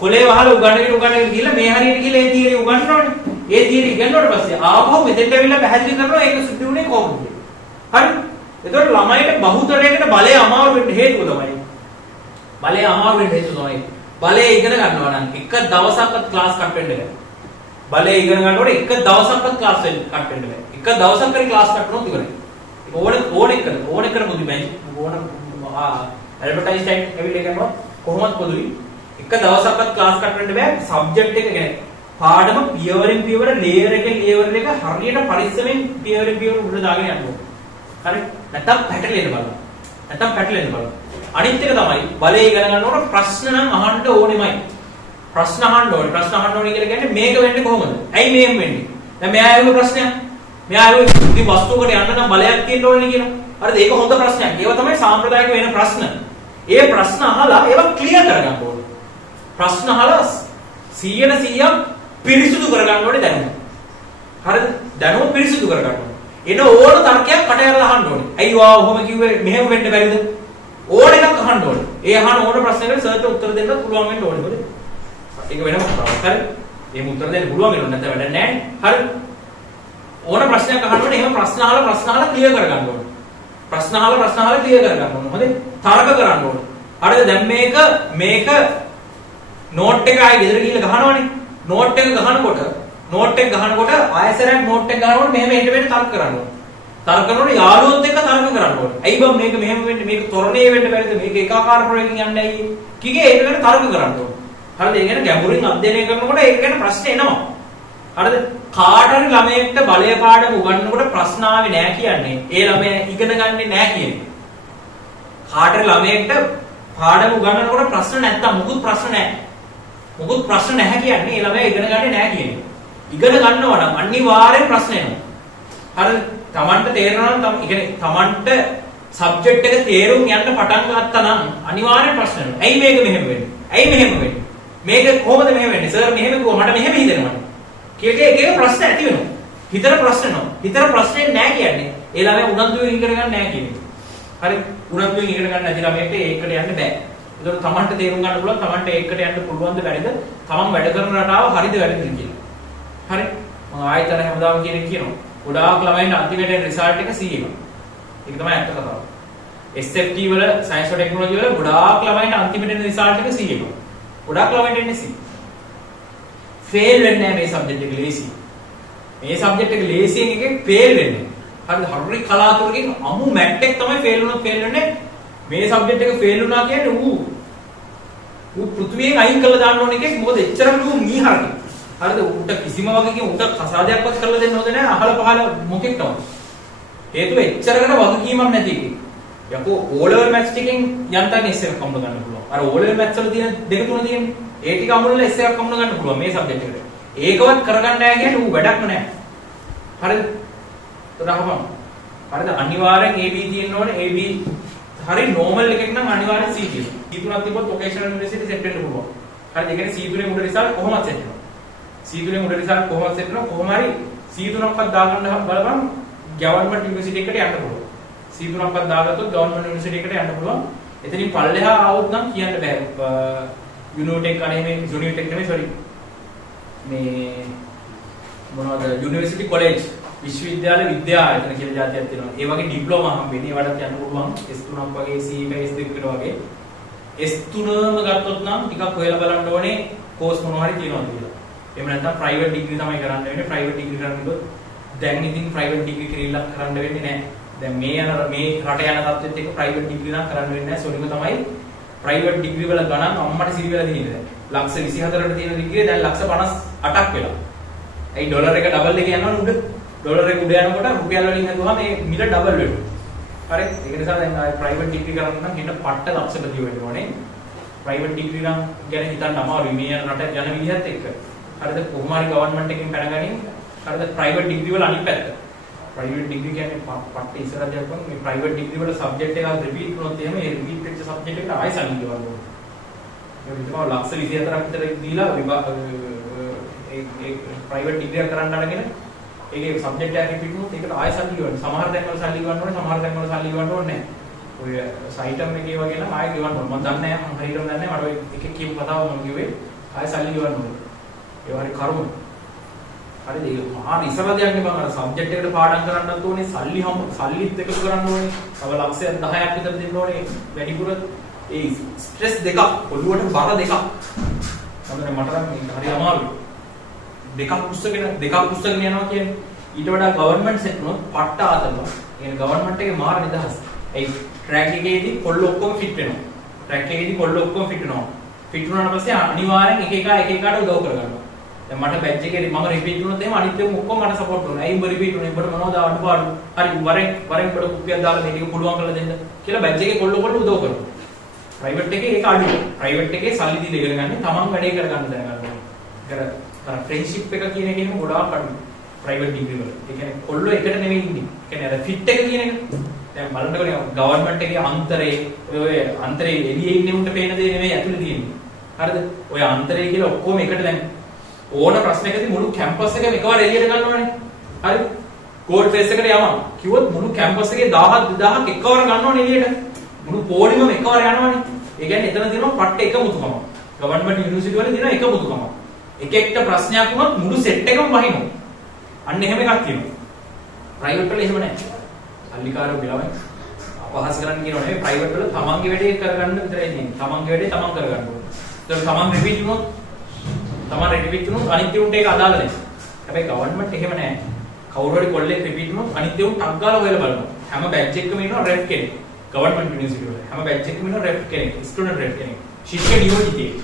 කොලේ වහලා උගන්වගෙන ගිහලා මේ හරියට ගිහලා ඒ තියරිය උගන්වනවනේ. ඒ තියරිය ඉගෙනුවට පස්සේ ආපහු මෙතෙන්ට ඇවිල්ලා පැහැදිලි කරනවා ඒක සිද්ධ වුණේ කොහොමද? හරි? එතකොට ළමයිට බහුතරයකට බලය අමාරු වෙන්න හේතුව තමයි. බලය අමාරු වෙන්න හේතුව තමයි. බලය ඉගෙන ගන්නවා නම් එක දවසක්වත් ක්ලාස් කට් වෙන්න බෑ. බලය ඉගෙන ගන්නකොට එක දවසක්වත් ක්ලාස් කට් වෙන්න බෑ. එක දවසක් කරේ ක්ලාස් කට් වුණොත් ඉවරයි. ඕන එක පොදු බෑ. ඕන ඇඩ්වර්ටයිස් ටයිම් ඇවිල්ලා කරනවා කොහොමද පොදුයි? එක දවසක්වත් ක්ලාස් කට් වෙන්න බෑ. සබ්ජෙක්ට් එක ගැන පාඩම පියවරෙන් පියවර ලේයර් එකෙන් ලේයර් එක හරියට පරිස්සමෙන් පියවරෙන් පියවර උඩ දාගෙන යන්න ඕනේ. හරි? නැත්තම් පැටලෙන්න බලන්න. අනිත් එක තමයි බලය ඉගෙන ගන්නකොට ප්‍රශ්න නම් අහන්න ඕනෙමයි. ප්‍රශ්න අහන්න ඕනේ කියලා කියන්නේ මේක වෙන්නේ කොහොමද? ඇයි මේක වෙන්නේ? දැන් මෙයා අහුව ප්‍රශ්නයක්. මෙයා අහුව ඉතින් වස්තුවකට යන්න නම් බලයක් තියෙන්න ඕනේ කියලා. හරිද? ඒක හොඳ ප්‍රශ්නයක්. ඒවා තමයි සාම්ප්‍රදායික වෙන ප්‍රශ්න. ඒ ප්‍රශ්න අහලා ඒවා ක්ලියර් කරගන්න ඕනේ. ප්‍රශ්න අහලා 100% පිරිසුදු කරගන්න ඕනේ දැනුම. හරිද? දැනුම පිරිසුදු කරගන්න ඕනේ. එන ඕන තර්කයක් කට ඇරලා අහන්න ඕනේ. ඇයි වා ඔහොම කිව්වේ මෙහෙම වෙන්න බැරිද? ඕන එකක් අහන්න ඕනේ. ඒ අහන ඕන ප්‍රශ්නයකට සර්ට උත්තර දෙන්න පුළුවන් වෙන්න ඕනේ. හරිද? ඒක වෙනම කතාවක්. හරි? එහෙම උත්තර දෙන්න පුළුවන් වෙනව නැත්නම් වැඩක් නැහැ. හරි? ඕන ප්‍රශ්නයක් අහනකොට එහෙම ප්‍රශ්න අහලා ක්ලියර් කරගන්න ඕනේ. ප්‍රශ්න අහලා ක්ලියර් කරගන්න ඕනේ. හොඳේ? තර්ක කරන්න ඕනේ. හරිද? දැන් මේක නෝට් එක ආයෙ ගෙදර ගිහිල්ලා ගහනවනේ. නෝට් එක ගහනකොට ආයෙසරයක් නෝට් එක ගහනකොට මෙහෙම හිට වෙන්න තර්ක කරන්න ඕනේ. තර්ක කරනකොට යාළුවොත් එක්ක තර්ක කරන්න ඕනේ. ඇයි බං මේක මෙහෙම වෙන්නේ? මේක තොරණේ වෙන්න බැරිද? මේක ඒකාකාර ප්‍රවේගකින් යන්නේ ඇයි? කිගේ ඒක ගැන තර්ක කරන්න ඕනේ. හරිද? ඒ කියන්නේ ගැඹුරින් අධ්‍යයනය කරනකොට ඒක ගැන ප්‍රශ්න එනවා. හරිද? කාට හරි ළමයෙක්ට බලය පාඩම උගන්වනකොට ප්‍රශ්න ආවේ නැහැ කියන්නේ. ඒ ළමයා ඉගෙන ගන්නේ නැහැ කියන්නේ. කාට හරි ළමයෙක්ට පාඩම උගන්වනකොට ප්‍රශ්න නැත්තම් මුකුත් ප්‍රශ්න නැහැ කියන්නේ ඒ ළමයා ඉගෙන ගන්නේ නැහැ කියන්නේ. ඉගෙන ගන්නවා නම් අනිවාර්යෙන් ප්‍රශ්න එනවා. හරිද? Tamanට තේරෙනවා නම් තමන්ට සබ්ජෙක්ට් එක තේරුම් යන්න පටන් ගත්තා නම් අනිවාර්ය ප්‍රශ්න එනවා. ඇයි මේක මෙහෙම වෙන්නේ? ඇයි මෙහෙම වෙන්නේ? මේක කොහොමද මෙහෙම වෙන්නේ? සර් මෙහෙම කිව්වා මට මෙහෙම හිතෙනවා. එක ප්‍රශ්න ඇති වෙනවා. හිතන ප්‍රශ්න නෝ. හිතන ප්‍රශ්නේ නැහැ කියන්නේ. ඒ ළමයා උනන්දුවෙන් ඉගෙන ගන්න නැහැ කියන්නේ. හරි? උනන්දුවෙන් ඉගෙන ගන්න නැති ළමයට ඒකට යන්න බෑ. ඒතකොට තමන්ට තේරුම් ගන්න පුළුවන් තමන්ට ඒකට යන්න පුළුවන්ද බැරිද? තමන් වැඩ කරන රටාව හරිද වැරදිද කියලා. හරි? මම ආයතන හැමදාම කියනවා. ගොඩාක් ළමයින්ට අන්තිමට රිසල්ට් එක C එක. ඒක තමයි ඇත්ත කතාව. SFT වල සයන්ස් ඔෆ් ටෙක්නොලොජි වල ගොඩාක් ළමයින්ට අන්තිමට රිසල්ට් එක C එක. ගොඩාක් ළමයින්ට එන්නේ C. ෆේල් වෙන්නේ නැහැ මේ සබ්ජෙක්ට් එක ලේසි. මේ සබ්ජෙක්ට් එක ලේසියෙන් එකෙන් ෆේල් වෙන්නේ. හරිද? හරි කලාතුරකින් අමු මැට් එක තමයි ෆේල් වුණොත් ෆේල් වෙන්නේ. මේ සබ්ජෙක්ට් එක ෆේල් වුණා කියන්නේ ඌ පෘථිවියෙන් අයින් කරලා දාන්න ඕන එකෙක්. මොකද එච්චරම ඌ මීහරකෙක්. හරිද? ඌට කිසිම වගකීම් ඌට කසාදයක්වත් කරලා දෙන්න හොඳ නැහැ. අහල පහල මොකෙක්ටවත්. හේතුව එච්චරකට වගකීමක් නැති එකේ. යකෝ O level maths ටිකෙන් යන්තම් S එකක් කම්බ ගන්න පුළුවන්. අර O level maths වල තියෙන දෙක තුන තියෙන්නේ. ඒ ටික අමුණලා S එකක් කම්බ ගන්න පුළුවන් මේ සබ්ජෙක්ට් එකට. ඒකවත් කරගන්න නැහැ කියන්නේ ඌ වැඩක්ම නැහැ. හරිද? තොරහම. හරිද? අනිවාර්යෙන් AB තියෙන්න ඕනේ. AB හරි normal එකක් නම් අනිවාර්යෙන් C තියෙනවා. C තුනක් තිබ්බොත් vocational university set වෙන්න පුළුවන්. හරිද? ඒ කියන්නේ C තුනේ උඩ රිසල්ට් කොහොමද set වෙනවා? C තුනේ උඩ රිසල්ට් කොහොමද set වෙනවා? කොහොම හරි C තුනක්වත් දාගන්න බලපන් ගවර්න්මන්ට් යුනිවර්සිටි එකකට යන්න පුළුවන්. C තුනක්වත් දාගත්තොත් ගවර්න්මන්ට් යුනිවර්සිටි එකට යන්න පුළුවන්. එතනින් පල්ලෙහා ආවොත් නම් කියන්න බෑ. යුනිටෙක් අනේ මේ යුනිටෙක් නෙමෙයි sorry. මේ මොනවද යුනිවර්සිටි කොලෙජ් විශ්වවිද්‍යාල විද්‍යාලය කියලා જાතියක් තියෙනවා. ඒ වගේ ඩිප්ලෝමා හම්බෙන්නේ. ඒවටත් යන්න පුළුවන්. S3ක් වගේ C එක S2කට වගේ. S3ම ගත්තොත් නම් ටිකක් හොයලා බලන්න ඕනේ කෝස් මොනවා හරි තියෙනවද කියලා. එහෙම නැත්නම් ප්‍රයිවට් ඩිග්‍රී තමයි කරන්න වෙන්නේ. ප්‍රයිවට් ඩිග්‍රී කරන්න ගියොත් දැන් ඉතින් ප්‍රයිවට් ඩිග්‍රී කිරීලා කරන්න වෙන්නේ නැහැ. දැන් මේ රට යන තත්ත්වෙත් එක්ක ප්‍රයිවට් ඩිග්‍රී නම් කරන්න වෙන්නේ නැහැ. සෝනික තමයි ප්‍රයිවට් ඩිග්‍රී වල ගණන් අම්මට සිරි වෙලා තියෙන්නේ දැන්. ලක්ෂ 24කට තියෙන ඩිග්‍රිය දැන් ලක්ෂ 58ක් වෙලා. ඒ ඩොලර් එක ඩබල් එක යනවා උඩ. ඩොලර් එක උඩ යනකොට රුපියල් වලින් හදුවා මේ මිල ඩබල් වෙනවා. හරි? ඒක නිසා දැන් ආයි ප්‍රයිවට් ඩිග්‍රී කරන්න නම් හිට පට්ට ලක්ෂපති වෙන්න ඕනේ. ප්‍රයිවට් ඩිග්‍රී නම් ගැන හිතන්න අමාරුයි මේ රට යන විදිහත් එක්ක. හරිද? කොහොම හරි ගවර්න්මන්ට් එකෙන් පැනගනින්. හරිද? ප්‍රයිවට් ඩිග්‍රී වල අනිත් පැත්ත. ප්‍රයිවට් ඩිග්‍රී කියන්නේ පට්ට ඉස්සරහට යපුවම මේ ප්‍රයිවට් ඩිග්‍රී වල සබ්ජෙක්ට් එකක් රිපීට් වුණොත් එහෙම ඒ රිපීට් වෙච්ච සබ්ජෙක්ට් එකට ආයෙ සල්ලි ගෙවන්න ඕනේ. ඒ විදිහම ලක්ෂ 24ක් විතර දීලා ඒ ප්‍රයිවට් ඩිග්‍රී කරන්න අරගෙන ඒකේ සබ්ජෙක්ට් එකක් රිපීට් වුණොත් ඒකට ආයෙ සල්ලි ගෙවන්න. සමහර තැන්වල සල්ලි ගෙවන්න ඕනේ, සමහර තැන්වල සල්ලි ගෙවන්න ඕනේ නැහැ. ඔය සයිටම් එකේ වගේ නම් ආයෙ ගෙවන්න ඕනේ. මම දන්නේ නැහැ, මම හරියටම දන්නේ නැහැ. මට ඔය එක කියපු කතාව මම කිව්වේ ආයෙ සල්ලි ගෙවන්න ඕනේ. ඒ වගේ කරුණු හරිද? ඒක මහා ඉස්සරහ දෙයක් නේ. මම අර සබ්ජෙක්ට් එකට පාඩම් කරන්නත් ඕනේ, සල්ලිත් එකතු කරන්න ඕනේ. තව ලක්ෂ 10ක් විතර දෙන්න ඕනේ. වැඩිපුර ඒ ස්ට්‍රෙස් දෙකක්, ඔළුවට බර දෙකක්. තමයි මට නම් හරි අමාරුයි. දෙකක් පුස්තකගෙන යනවා කියන්නේ ඊට වඩා ගවර්න්මන්ට් සෙට් වුණොත් පට්ට ආතල්ලා. ඒ ගවර්න්මන්ට් එකේ මාර නිදහස්. ඒ ට්‍රැක් එකේදී කොල්ල ඔක්කොම ෆිට වෙනවා. ට්‍රැක් එකේදී කොල්ල ඔක්කොම ෆිට වෙනවා. ෆිට වුණාට පස්සේ අනිවාර්යෙන් එක එකට උදව් කරගන්නවා. දැන් මට බැච් එකේ මම රිපීට් වුණොත් එහෙම අනිත් ඒවා ඔක්කොම මට සපෝට් කරනවා. ඇයි උඹ රිපීට් වුණේ? උඹට මොනවද අඩුපාඩු? හරි වරෙන් බඩ කුප්පියක් දාලා මේක පුළුවන් කරලා දෙන්න කියලා බැච් එකේ කොල්ල උදව් කරනවා. ප්‍රයිවට් එකේ ඒක අඩුයි. ප්‍රයිවට් එකේ සල්ලි දීලා ඉගෙන ගන්න තමන් වැඩේ කරගන්න දැනගන්න ඕනේ. අර ෆ්‍රෙන්ඩ්ෂිප් එක කියන එකේම ගොඩාක් අඩුයි. ප්‍රයිවට් ඩිග්‍රී වල. ඒ කියන්නේ කොල්ලෝ එකට නෙවෙයි ඉන්නේ. ඒ කියන්නේ අර ෆිට් එක කියන එක. දැන් බලන්නකොනේ ගවර්න්මන්ට් එකේ අන්තරේ ඔය අන්තරේ එළියේ ඉන්නේ උන්ට පේන දේ නෙවෙයි ඇතුලේ තියෙන්නේ. හරිද? ඔය අන්තරේ කියලා ඔක්කොම එකට දැන් ඕන ප්‍රශ්නයකදී මුළු කැම්පස් එකම එකවර එළියට ගන්නවනේ. හරි? කෝඩ් ෆේස් එකට යවම කිව්වොත් මුළු කැම්පස් එකේ 1000 2000ක් එකවර ගන්නවනේ එළියට. මුළු පොලිමම එකවර යනවනේ. ඒ කියන්නේ එතන තියෙනවා පට්ට එකමුතුකම. ගවර්න්මන්ට් යුනිවර්සිටි වල තියෙන එකමුතුකම. එක එක්ක ප්‍රශ්නයක් වුණොත් මුළු සෙට් එකම වහිනවා. අන්න එහෙම එකක් තියෙනවා. ප්‍රයිවට් වල එහෙම නැහැ. අල්ලිකාරෝ බිලවයි අපහාස කරන්න කියනවා නෙවෙයි. ප්‍රයිවට් වල තමන්ගේ වැඩේ කරගන්න විතරයි තියෙන්නේ. තමන්ගේ වැඩේ තමන් කරගන්න ඕනේ. ඒතකොට තමන් රිපීට් වුණොත් තමන් රිපීට් වුණොත් අනිත් උන්ට ඒක අදාළ නැහැ. හැබැයි ගවර්න්මන්ට් එහෙම නැහැ. කවුරු හරි කොල්ලෙක් රිපීට් වුණොත් අනිත් උන් ටක් ගාලා හොයලා බලනවා. හැම බැච් එකකම ඉන්නවා රෙෆ් කෙනෙක්. ගවර්න්මන්ට් යුනිවර්සිටි වල හැම බැච් එකකම ඉන්නවා රෙෆ් කෙනෙක්. ස්ටුඩන්ට් රෙෆ් කෙනෙක්. ශිෂ්‍ය නියෝජිතයෙක්.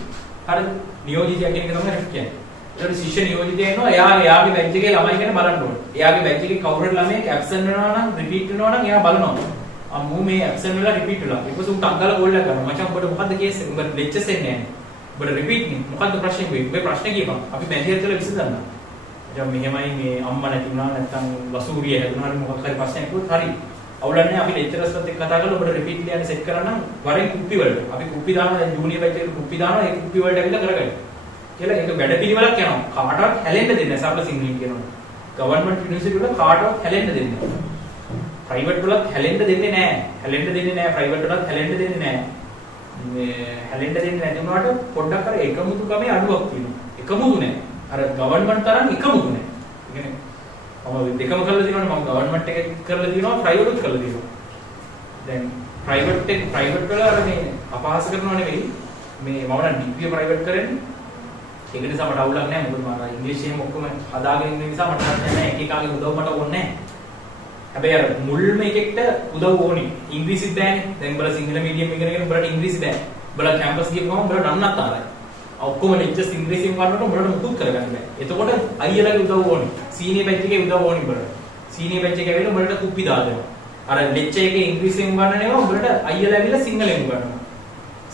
හරිද? නියෝජිතයා කියන එක තමයි රෙෆ් කියන්නේ. ඒතකොට ශිෂ්‍ය නියෝජිතයා ඉන්නවා. එයාගේ බැච් එකේ ළමයි ගැන බලන්න ඕනේ. එයාගේ බැච් එකේ කවුරු හරි ළමයෙක් ඇබ්සන්ට් වෙනවා නම් රිපීට් වෙනවා නම් එයා බලනවා. අම්මෝ මේ ඇබ්සන්ට් වෙලා රිපීට් වෙලා. ඊපස්සේ උන් ටක් ගාලා කෝල් එකක් කරනවා. මචං ඔබට මොකද්ද කේස් එක? උඹ ලෙක්චර්ස් එන්නේ නැහැ. ඔබට රිපීට් නේ. මොකද්ද ප්‍රශ්නේ වෙන්නේ? ඔබේ ප්‍රශ්නේ කියපන්. අපි මැදිහත් වෙලා විසඳන්න. දැන් මෙහෙමයි මේ අම්මා නැති වුණා නැත්නම් වසූරිය හැදුණා හරි මොකක් හරි ප්‍රශ්නයක් වුණොත් හරි. අවුලක් නැහැ. අපි ලෙක්චරර්ස්වත් එක්ක කතා කරලා ඔබට රිපීට් ලියන්න සෙට් කරන්න වරෙන් කුප්පි වලට. අපි කුප්පි දානවා දැන් ජූනියර් බැච් එකට කුප්පි දානවා. ඒ කුප්පි වලට ඇවිල්ලා කරගන්න. කියලා ඒක වැඩ පිළිවෙලක් යනවා. කාටවත් හැලෙන්න දෙන්නේ නැහැ. සරල සිංහලෙන් කියනවා. ගවර්න්මන්ට් යුනිවර්සිටි වල කාටවත් හැලෙන්න දෙන්නේ නැහැ. ප්‍රයිවට් වලත් හැලෙන්න දෙන්නේ නැහැ. හැලෙන්න දෙන්නේ නැහැ. ප්‍රයිවට් වලත් හැලෙන්න දෙන්නේ නැහැ. මේ හැලෙන්න දෙන්නේ නැති වුණාට පොඩ්ඩක් අර එකමුතුකමේ අඩුවක් තියෙනවා. එකමුතු නැහැ. අර ගවර්න්මන්ට් තරම් එකමුතු නැහැ. ඒ කියන්නේ මම දෙකම කරලා තියෙනවානේ. මම ගවර්න්මන්ට් එකේ කරලා තියෙනවා, ප්‍රයිවට් එකත් කරලා තියෙනවා. දැන් ප්‍රයිවට් වල අර මේ අපහාස කරනව නෙවෙයි. මේ මම නම් ඩිග්‍රිය ප්‍රයිවට් කරන්නේ. ඒක නිසා මට අවුලක් නැහැ. මොකද මම ඉංග්‍රීසියෙන් ඔක්කොම හදාගෙන ඉන්න නිසා මට නැහැ එක එකාගේ උදව් මට ඕනේ නැහැ. හැබැයි අර මුල්ම එකෙක්ට උදව් ඕනේ. ඉංග්‍රීසිත් බෑනේ. දැන් උඹලා සිංහල මීඩියම් ඉගෙනගෙන උඹලට ඉංග්‍රීසි බෑ. උඹලා කැම්පස් ගිහම උඹලට අන්නත් ආරයි. ඔක්කොම ලෙක්චර්ස් ඉංග්‍රීසියෙන් කරනකොට උඹලට මුකුත් කරගන්න බෑ. එතකොට අයියලාගේ උදව් ඕනේ. සීනියර් බැච් එකේ උදව් ඕනේ උඹලට. සීනියර් බැච් එකේ ඇවිල්ලා උඹලට කුප්පි දාලා අර ලෙක්චර් එකේ ඉංග්‍රීසියෙන් උගන්වන්නේවා උඹලට අයියලා ඇවිල්ලා සිංහලෙන් උගන්වනවා.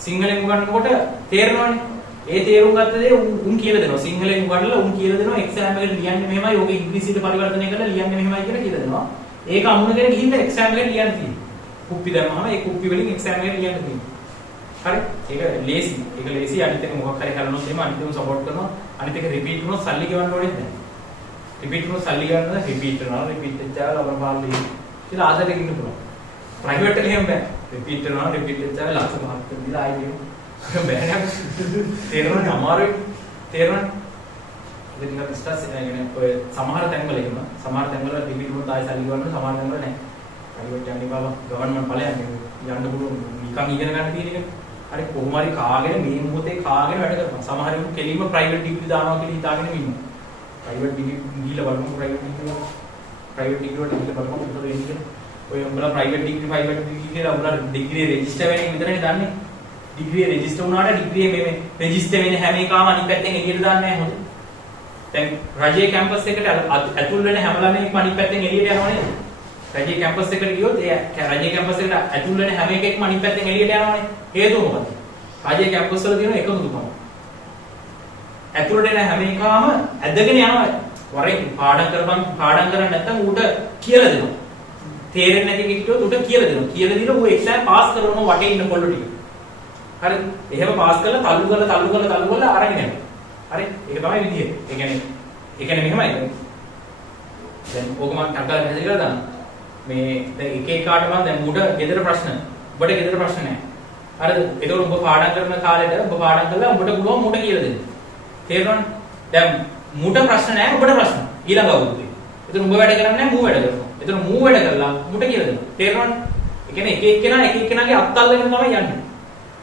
සිංහලෙන් උගන්වනකොට තේරෙනවනේ. ඒ තේරුම් ගත්ත දේ උන් කියලා දෙනවා. සිංහලෙන් උගන්වලා උන් කියලා දෙනවා එක්සෑම් එකට ලියන්නේ මෙහෙමයි. ඕක ඉංග්‍රීසියට පරිවර්තනය කරලා ලියන්නේ මෙහෙමයි කියලා කියලා දෙනවා. ඒක අමුණගෙන ගිහින් එක්සෑම් එකට ලියන්න තියෙනවා. කුප්පි දැම්මම ඒ කුප්පි වලින් එක්සෑම් එකට ලියන්න තියෙනවා. හරි? ඒක ලේසි. ඒක ලේසි. අනිත් එක මොකක් හරි කරනොත් එimhe අනිත් එක සපෝට් කරනවා. අනිත් එක රිපීට් වුණොත් සල්ලි ගෙවන්න ඕනේ නැහැ. රිපීට් වුණොත් සල්ලි ගෙවන්න රිපීට් කරනවා. රිපීට් වෙච්චාම ලබන පාඩලි කියලා ආසරෙක ඉන්න පුළුවන්. ප්‍රයිවට් එකේ එහෙම බෑ. රිපීට් කරනවා. රිපීට් වෙච්චාම ලක්ෂ 5ක් දීලා ආයෙ දෙනවා. බෑ නේද? තේරෙන්නේ අමාරුයි. තේරෙන්නේ. ඉතින් අපි ස්ටාස් කියන්නේ ඔය සමහර තැන්වල එහෙම සමහර තැන්වල රිපීට් වුණොත් ආයෙ සල්ලි ගෙවන්න සමහර තැන්වල නැහැ. ප්‍රයිවට් යන්නේ බබා ගවර්න්මන්ට් ඵලයන් යන්න පුළුවන් නිකන් ඉගෙන ගන්න තියෙන එක. හරි කොහොම හරි කාගෙන මේ මොහොතේ කාගෙන වැඩ කරනවා. සමහර වෙලාවට කෙලින්ම ප්‍රයිවට් ඩිග්‍රී දානවා කියලා හිතාගෙන ඉන්නවා. ප්‍රයිවට් ඩිග්‍රී දීලා බලමු ප්‍රයිවට් ඩිග්‍රී වලට දීලා බලමු මොකද වෙන්නේ කියලා. ඔය උඹලා ප්‍රයිවට් ඩිග්‍රී කියලා උඹලා ඩිග්‍රී රෙජිස්ටර් වෙන එක විතරනේ දන්නේ. ඩිග්‍රී රෙජිස්ටර් වුණාට ඩිග්‍රී මේ රෙජිස්ටර් වෙන්නේ හැම එකම අනිත් පැත්තෙන් එළියට දාන්නේ නැහැ හොඳ. දැන් රජයේ කැම්පස් එකට ඇතුල් වෙන හැම ළමයෙක්ම අනිත් පැත්තෙන් එළියට යනවා නේද? රජයේ කැම්පස් එකට ගියොත් ඒ රජයේ කැම්පස් එකට ඇතුල් වෙන හැම එකෙක්ම අනිත් පැත්තෙන් එළියට යනවානේ. හේතුව මොකද? රජයේ කැම්පස් වල තියෙන එකමුතුකම. ඇතුළට එන හැම එකම ඇදගෙන යනවා. වරෙන් පාඩම් කරන්නේ නැත්නම් ඌට කියලා දෙනවා. තේරෙන්නේ නැති කෙනෙක් කිව්වොත් ඌට කියලා දෙනවා. කියලා දීලා ඌ එක්සෑම් පාස් කරනවා වටේ ඉන්න කොල්ලෝ ටික. හරි. එහෙම පාස් කරලා තල්ලු කරලා අරගෙන යනවා. හරි. ඒක තමයි විදිය. ඒ කියන්නේ මෙහෙමයි. දැන් ඕක මම ටක්කල මෙහෙදි කරලා දාන්න. මේ දැන් එක එකාට මම දැන් ඌට ගෙදර ප්‍රශ්න. ඔබට ගෙදර ප්‍රශ්න නැහැ. හරිද? ඒකෝර ඔබ පාඩම් කරන කාලෙට ඔබ පාඩම් කළා ඔබට පුළුවන් මූට කියලා දෙන්න. තේරුණාද? දැන් මූට ප්‍රශ්න නැහැ ඔබට ප්‍රශ්න. ඊළඟ අවුරුද්දේ. එතන ඔබ වැඩ කරන්නේ නැහැ මූ වැඩ කරනවා. එතන මූ වැඩ කරලා මූට කියලා දෙන්න. තේරුණාද? ඒ කියන්නේ එක එක්කෙනාගේ අත්අල්ලගෙන තමයි යන්නේ.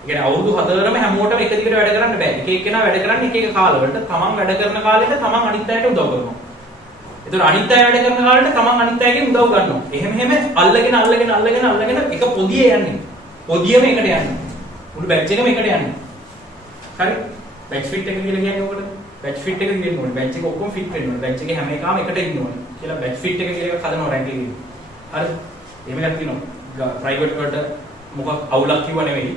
ඒ කියන්නේ අවුරුදු 4ම හැමෝටම එක දිගට වැඩ කරන්න බෑ. එක එක්කෙනා වැඩ කරන්නේ එක එක කාලවලට. තමන් වැඩ කරන කාලෙට තමන් අනිත් අයට උදව් කරනවා. එතකොට අනිත් අය වැඩ කරන කාලෙට තමන් අනිත් අයගෙන් උදව් ගන්නවා. එහෙම අල්ලගෙන එක පොදියේ යන්නේ. පොදියම එකට යන්නේ. මුළු බැච් එකම එකට යන්නේ. හරි? බැච් ෆිට් එක කියලා කියන්නේ ඔකට. බැච් ෆිට් එක කියන්නේ මොකද? බැච් එක ඔක්කොම ෆිට වෙන්න ඕනේ. බැච් එකේ හැම එකම එකට ඉන්න ඕනේ. කියලා බැච් ෆිට් එක කියලා එකක් හදනවා රැන්ක් එකේ. හරි? එහෙම එකක් තියෙනවා. ප්‍රයිවට් වලට මොකක් අවුලක් කිව්ව නෙවෙයි.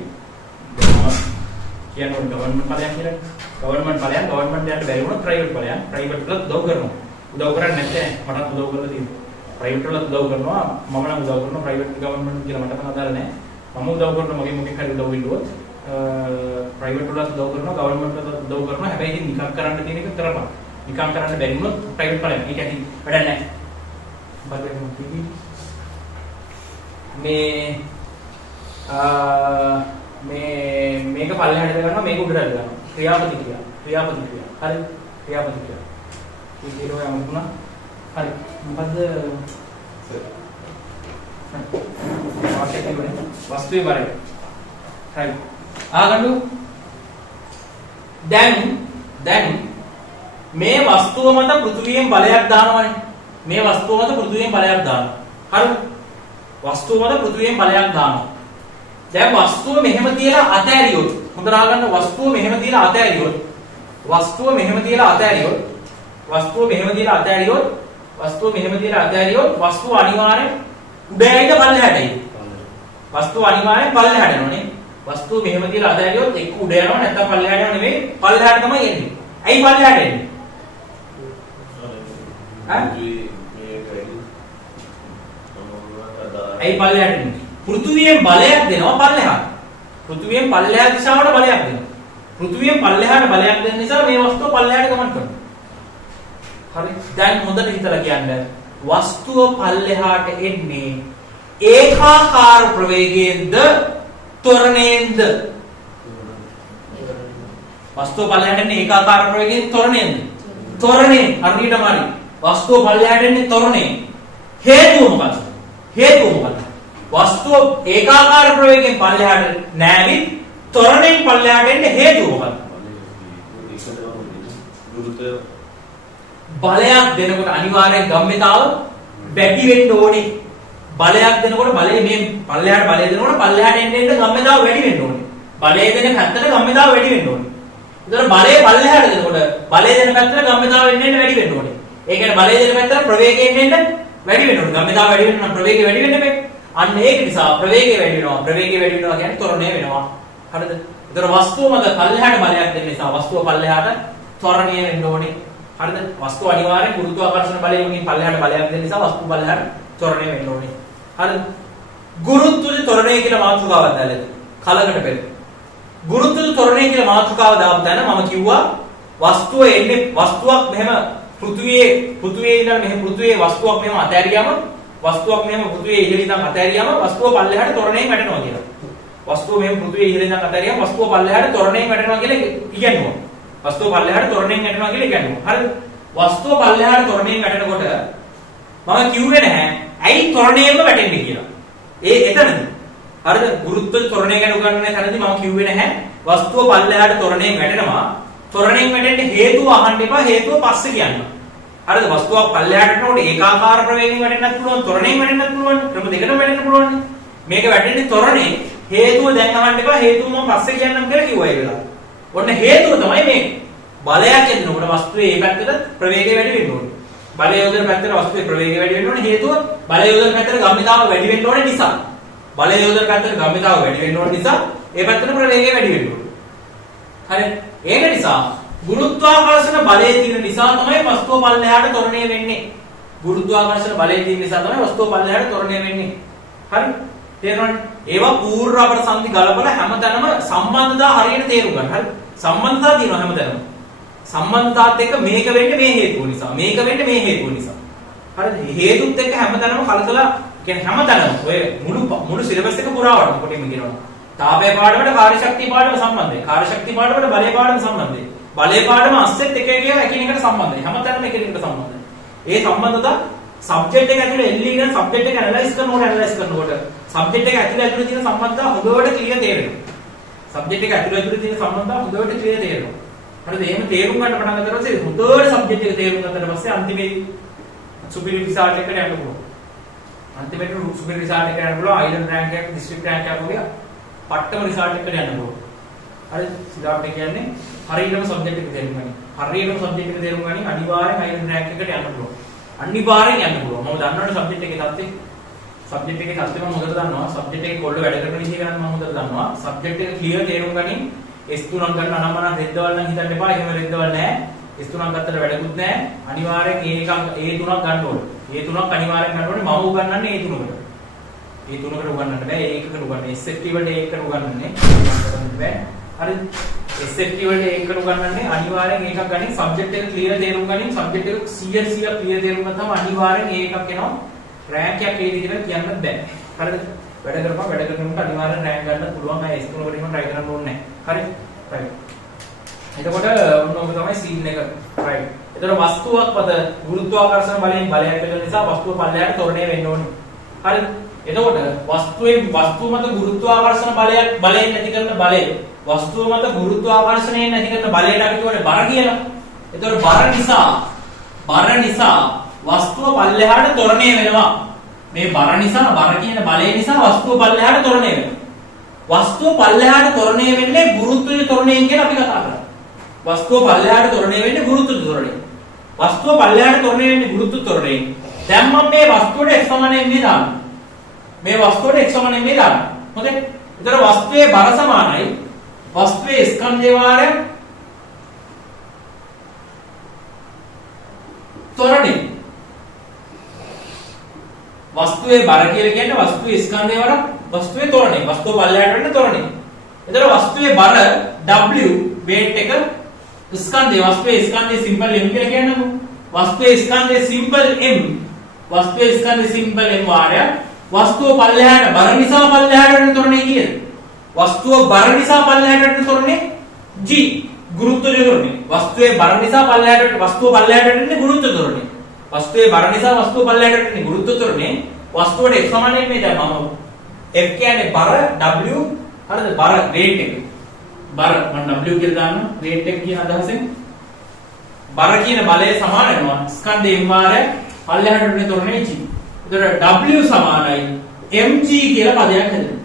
කියන්නේ ගවර්න්මන්ට් ඵලයන් කියලා. ගවර්න්මන්ට් ඵලයන් ගවර්න්මන්ට් යට බැරි වුණොත් ප්‍රයිවට් ඵලයන් ප්‍රයිවට් වලට උදව් කරනවා. උදව් කරන්නේ නැත්නම් මටත් උදව් කරලා තියෙනවා. ප්‍රයිවට් වලට උදව් කරනවා. මම නම් උදව් කරනවා ප්‍රයිවට් ගවර්න්මන්ට් කියලා මට නම් අදාළ නැහැ. මම උදව් කරනවා මගේ මොකෙක් හරි උදව් ඉල්ලුවොත් ප්‍රයිවට් වලට උදව් කරනවා ගවර්න්මන්ට් වලට උදව් කරනවා. හැබැයි ඉතින් නිකන් කරන්න තියෙන එක කරපන්. නිකන් කරන්න බැරි වුණොත් ප්‍රයිවට් ඵලයන්. ඒක ඇති වැඩක් නැහැ. මේක පල්ලෙහාට දාගන්නවා මේක උඩට දාගන්නවා. ක්‍රියාපතික්‍රියා. හරි? ක්‍රියාපතික්‍රියා. ඒක ඒරෝ යමුනා. හරි. මොකද්ද? වාක්‍යය කියන්නේ වස්තුවේ බරය. හරි. ආගන්නු. දැන් මේ වස්තුව මත පෘථිවියෙන් බලයක් දානවනේ. මේ වස්තුව මත පෘථිවියෙන් බලයක් දානවා. හරි? වස්තුව මත පෘථිවියෙන් බලයක් දානවා. දැන් වස්තුව මෙහෙම තියලා අතෑරියොත් හොඳට අහගන්න වස්තුව මෙහෙම තියලා අතෑරියොත් වස්තුව මෙහෙම තියලා අතෑරියොත් වස්තුව අනිවාර්යෙන් උඩයයිද පල්ලෙහාට එයි. වස්තුව අනිවාර්යෙන් පල්ලෙහාට යනවනේ. වස්තුව මෙහෙම තියලා අතෑරියොත් එක්ක උඩ යනවා නැත්නම් පල්ලෙහාට යනවා නෙවෙයි පල්ලෙහාට තමයි එන්නේ. ඇයි පල්ලෙහාට එන්නේ? ඇයි පල්ලෙහාට එන්නේ? පෘථුවියෙන් බලයක් දෙනවා පල්ලෙහාට. පෘථුවියෙන් පල්ලෙහා දිශාවට බලයක් දෙනවා. පෘථුවියෙන් පල්ලෙහාට බලයක් දෙන නිසා මේ වස්තුව පල්ලෙහාට ගමන් කරනවා. හරි. දැන් හොඳට හිතලා කියන්න. වස්තුව පල්ලෙහාට එන්නේ ඒකාකාර ප්‍රවේගයෙන්ද ත්වරණයෙන්ද? වස්තුව පල්ලෙහාට එන්නේ ඒකාකාර ප්‍රවේගයෙන් ත්වරණයෙන්ද? ත්වරණයෙන්. හරියටම හරි. වස්තුව පල්ලෙහාට එන්නේ ත්වරණයෙන්. හේතුව මොකක්ද? හේතුව මොකක්ද? වස්තුව ඒකාකාර ප්‍රවේගයෙන් පල්ලෙහාට නෑවිත් ත්වරණයෙන් පල්ලෙහාට එන්නේ හේතුව මොකක්ද? බලයක් දෙනකොට අනිවාර්යෙන් ගම්මිතාව වැඩි වෙන්න ඕනේ. බලයක් දෙනකොට බලය මේ පල්ලෙහාට බලය දෙනකොට පල්ලෙහාට එන්න ගම්මිතාව වැඩි වෙන්න ඕනේ. බලය දෙන පැත්තට ගම්මිතාව වැඩි වෙන්න ඕනේ. ඒතර බලය පල්ලෙහාට දෙනකොට බලය දෙන පැත්තට ගම්මිතාව එන්න වැඩි වෙන්න ඕනේ. ඒ කියන්නේ බලය දෙන පැත්තට ප්‍රවේගයෙන් එන්න වැඩි වෙන්න ඕනේ. ගම්මිතාව වැඩි වෙන්න නම් ප්‍රවේගය වැඩි වෙන්න බෑ. අන්න ඒක නිසා ප්‍රවේගය වැඩි වෙනවා. ප්‍රවේගය වැඩි වෙනවා කියන්නේ ත්වරණය වෙනවා. හරිද? ඒතර වස්තුව මත පල්ලෙහාට බලයක් දෙන්න නිසා වස්තුව පල්ලෙහාට ත්වරණය වෙන්න ඕනේ. හරිද? වස්තුව අනිවාර්යෙන් ගුරුත්වාකර්ෂණ බලයෙන් පල්ලෙහාට බලයක් දෙන්න නිසා වස්තුව පල්ලෙහාට ත්වරණය වෙන්න ඕනේ. හරිද? ගුරුත්වජ ත්වරණය කියලා මාතෘකාවක් දාලා කලකට පෙර. ගුරුත්වජ ත්වරණය කියලා මාතෘකාව දාපු තැන මම කිව්වා වස්තුව එන්නේ වස්තුවක් මෙහෙම පෘථුවියේ ඉඳන් මෙහෙම පෘථුවියේ වස්තුවක් මෙහෙම අතෑරියම වස්තුවක් මෙහෙම පෘථුවියේ ඉහළ ඉඳන් අතෑරියම වස්තුව පල්ලෙහාට ත්වරණයෙන් වැටෙනවා කියලා. වස්තුව මෙහෙම පෘථුවියේ ඉහළ ඉඳන් අතෑරියම වස්තුව පල්ලෙහාට ත්වරණයෙන් වැටෙනවා කියලා ඉගෙනුවා. වස්තුව පල්ලෙහාට ත්වරණයෙන් වැටෙනවා කියලා ඉගෙනුවා. හරිද? වස්තුව පල්ලෙහාට ත්වරණයෙන් වැටෙනකොට මම කිව්වේ නැහැ ඇයි ත්වරණයෙන්ම වැටෙන්නේ කියලා. එතනදී. හරිද? ගුරුත්ව ත්වරණය ගැන උගන්වන්නේ තැනදී මම කිව්වේ නැහැ වස්තුව පල්ලෙහාට ත්වරණයෙන් වැටෙනවා. ත්වරණයෙන් වැටෙන්න හේතුව අහන්න එපා හේතුව පස්සේ කියන්න. හරිද? වස්තුවක් පල්ලෙහාට යනකොට ඒකාකාර ප්‍රවේගයෙන් වැටෙන්නත් පුළුවන් ත්වරණයෙන් වැටෙන්නත් පුළුවන්. ක්‍රම දෙකටම වැටෙන්න පුළුවන්. මේක වැටෙන්නේ ත්වරණයෙන්. හේතුව දැන් අහන්න එපා හේතුව මම පස්සේ කියන්නම් කියලා කිව්වා ඒ වෙලාවට. ඔන්න හේතුව තමයි මේ. බලයක් එනකොට වස්තුවේ මේ පැත්තට ප්‍රවේගය වැඩි වෙන්න ඕනේ. බලය යොදන පැත්තට වස්තුවේ ප්‍රවේගය වැඩි වෙන්න ඕනේ හේතුව බලය යොදන පැත්තට ගම්මිතාව වැඩි වෙන්න ඕනේ නිසා. බලය යොදන පැත්තට ගම්මිතාව වැඩි වෙන්න ඕනේ නිසා ඒ පැත්තට ප්‍රවේගය වැඩි වෙන්න ඕනේ. හරි. ඒක නිසා ගුරුත්වාකර්ෂණ බලය තියෙන නිසා තමයි වස්තුව පල්ලෙහාට ත්වරණය වෙන්නේ. ගුරුත්වාකර්ෂණ බලය තියෙන නිසා තමයි වස්තුව පල්ලෙහාට ත්වරණය වෙන්නේ. හරි. තේරුණාද? ඒවා පූර්ව රබර් සම්දි ගලපලා හැමතැනම සම්බන්ධතා හරියට තේරුම් ගන්න. හරි. සම්බන්ධතා තියෙනවා හැමතැනම. සම්බන්ධතාවත් එක්ක මේක වෙන්නේ මේ හේතුව නිසා. මේක වෙන්නේ මේ හේතුව නිසා. හරිද? හේතුත් එක්ක හැමතැනම කලකලා කියන්නේ හැමතැනම ඔය මුළු සිලබස් එක පුරාවටම කොටින්ම කියනවා. තාපය පාඩමට කාර්යශක්තිය පාඩම සම්බන්ධයි. කාර්යශක්තිය පාඩමට බලය පාඩම සම්බන්ධයි. බලය පාඩම අස්සෙත් එක කියලා එකිනෙකට සම්බන්ධයි. හැමතැනම එකිනෙකට සම්බන්ධයි. ඒ සම්බන්ධතා සබ්ජෙක්ට් එක ඇතුලේ එල්ලී ඉන්න සබ්ජෙක්ට් එක ඇනලයිස් කරනකොට සබ්ජෙක්ට් එක ඇතුලේ තියෙන සම්බන්ධතා හොඳට ක්ලියර් තේරෙනවා. සබ්ජෙක්ට් එක ඇතුලේ තියෙන සම්බන්ධතා හොඳට ක්ලියර් තේරෙනවා. හරිද? එහෙම තේරුම් ගන්න පටන් ගත්තා පස්සේ හොඳට සබ්ජෙක්ට් එක තේරුම් ගත්තට පස්සේ අන්තිමේදී සුපිරි රිසල්ට් එකකට යන්න පුළුවන්. අන්තිමේදී සුපිරි රිසල්ට් එකකට යන්න පුළුවන්. අයිලන්ඩ් රෑන්ක් එක, ඩිස්ට්‍රික්ට් රෑන්ක් එක වගේ පට්ටම රිසල්ට් එකකට යන්න පුළුවන්. හරිද? සිතාප්ට කියන්නේ හරියටම සබ්ජෙක්ට් එක තේරුම් ගන්න. හරියටම සබ්ජෙක්ට් එක තේරුම් ගන්න අනිවාර්යෙන් අයිලන්ඩ් රෑන්ක් එකට යන්න පුළුවන්. අනිවාර්යෙන් යන්න පුළුවන්. මම දන්නවනේ සබ්ජෙක්ට් එකේ තත්ත්වය. සබ්ජෙක්ට් එකේ තත්ත්වය මම හොඳට දන්නවා. සබ්ජෙක්ට් එකේ කොල්ල වැඩ කරන විදිහ ගැන මම හොඳට දන්නවා. සබ්ජෙක්ට් එක ක්ලියර් තේරුම් ගනින් S3ක් ගන්න අනම්මන රෙද්දවල් නම් හිතන්න එපා. එහෙම රෙද්දවල් නැහැ. S3ක් ගත්තට වැඩකුත් නැහැ. අනිවාර්යෙන් A3ක් ගන්න ඕනේ. A3ක් අනිවාර්යෙන් ගන්න ඕනේ. මම උගන්වන්නේ A3කට. A3කට උගන්වන්න බෑ. A1කට උගන්වන්නේ. SFT වලට A1කට උගන්වන්නේ. බෑ. හරිද? SFT වලට A1කට උගන්වන්නේ අනිවාර්යෙන් ඒකක් ගනින් සබ්ජෙක්ට් එක ක්ලියර් තේරුම් ගනින් සබ්ජෙක්ට් එක 100% ක්ලියර් තේරුම් ගත්තාම අනිවාර්යෙන් ඒකක් එනවා. රෑන්ක් එකක් ඒද කියලා කියන්න බෑ. හරිද? වැඩ කරනකොට අනිවාර්යෙන් රෑන්ක් ගන්න පුළුවන්. අය S3කට එහෙම try කරන්න ඕනේ නැහැ. හරි? right. එතකොට ඔන්න ඔබ තමයි සීන් එක. right. එතකොට වස්තුවක් මත ගුරුත්වාකර්ෂණ බලයෙන් බලයක් වෙන නිසා වස්තුව පල්ලෙහාට ත්වරණය වෙන්න ඕනේ. හරි? එතකොට වස්තුව මත ගුරුත්වාකර්ෂණ බලයෙන් නැති කරන බලය වස්තුව මත ගුරුත්වාකර්ෂණයෙන් නැති කරන බලයට අපි කියවනේ බර කියලා. එතකොට බර නිසා වස්තුව පල්ලෙහාට ත්වරණය වෙනවා. මේ බර කියන බලය නිසා වස්තුව පල්ලෙහාට ත්වරණය වෙනවා. වස්තුව පල්ලෙහාට ත්වරණය වෙන්නේ ගුරුත්වජ ත්වරණයෙන් කියලා අපි කතා කරා. වස්තුව පල්ලෙහාට ත්වරණය වෙන්නේ ගුරුත්වජ ත්වරණයෙන්. වස්තුව පල්ලෙහාට ත්වරණය වෙන්නේ ගුරුත්ව ත්වරණයෙන්. දැන් මම මේ වස්තුවට x සමානයි මේ දානවා. මේ වස්තුවට x සමානයි මේ දානවා. හොඳයි. ඒතර වස්තුවේ බර සමානයි වස්තුවේ ස්කන්ධය වාරය ත්වරණය. වස්තුවේ බර කියලා කියන්නේ වස්තුවේ ස්කන්ධය වල වස්තුවේ තොරණේ. වස්තුව පල්ලෙහාට වෙන තොරණේ. එතකොට වස්තුවේ බර W weight එක ස්කන්ධය වස්තුවේ ස්කන්ධය සිම්පල් m කියලා කියන්නකො. වස්තුවේ ස්කන්ධය සිම්පල් m. වස්තුවේ ස්කන්ධය සිම්පල් m වාරයක් වස්තුව පල්ලෙහාට බර නිසා පල්ලෙහාට වෙන තොරණේ කීයද? වස්තුව බර නිසා පල්ලෙහාට වෙන තොරණේ G ගුරුත්වය තොරණේ. වස්තුවේ බර නිසා පල්ලෙහාට වස්තුව පල්ලෙහාට වෙන්නේ ගුරුත්ව තොරණේ. වස්තුවේ බර නිසා වස්තුව පල්ලෙහාට වෙන්නේ ගුරුත්ව තොරණේ. වස්තුවට F සමානයි මේ දැන් මම F කියන්නේ බර W හරිද? බර weight එක. බර මම W කියලා දානවා weight එක කියන අදහසෙන්. බර කියන බලය සමාන වෙනවා ස්කන්ධ m වාරයක් පල්ලෙහාට වෙන තොරණේ G. එතකොට W සමානයි mg කියලා පදයක් හැදෙනවා.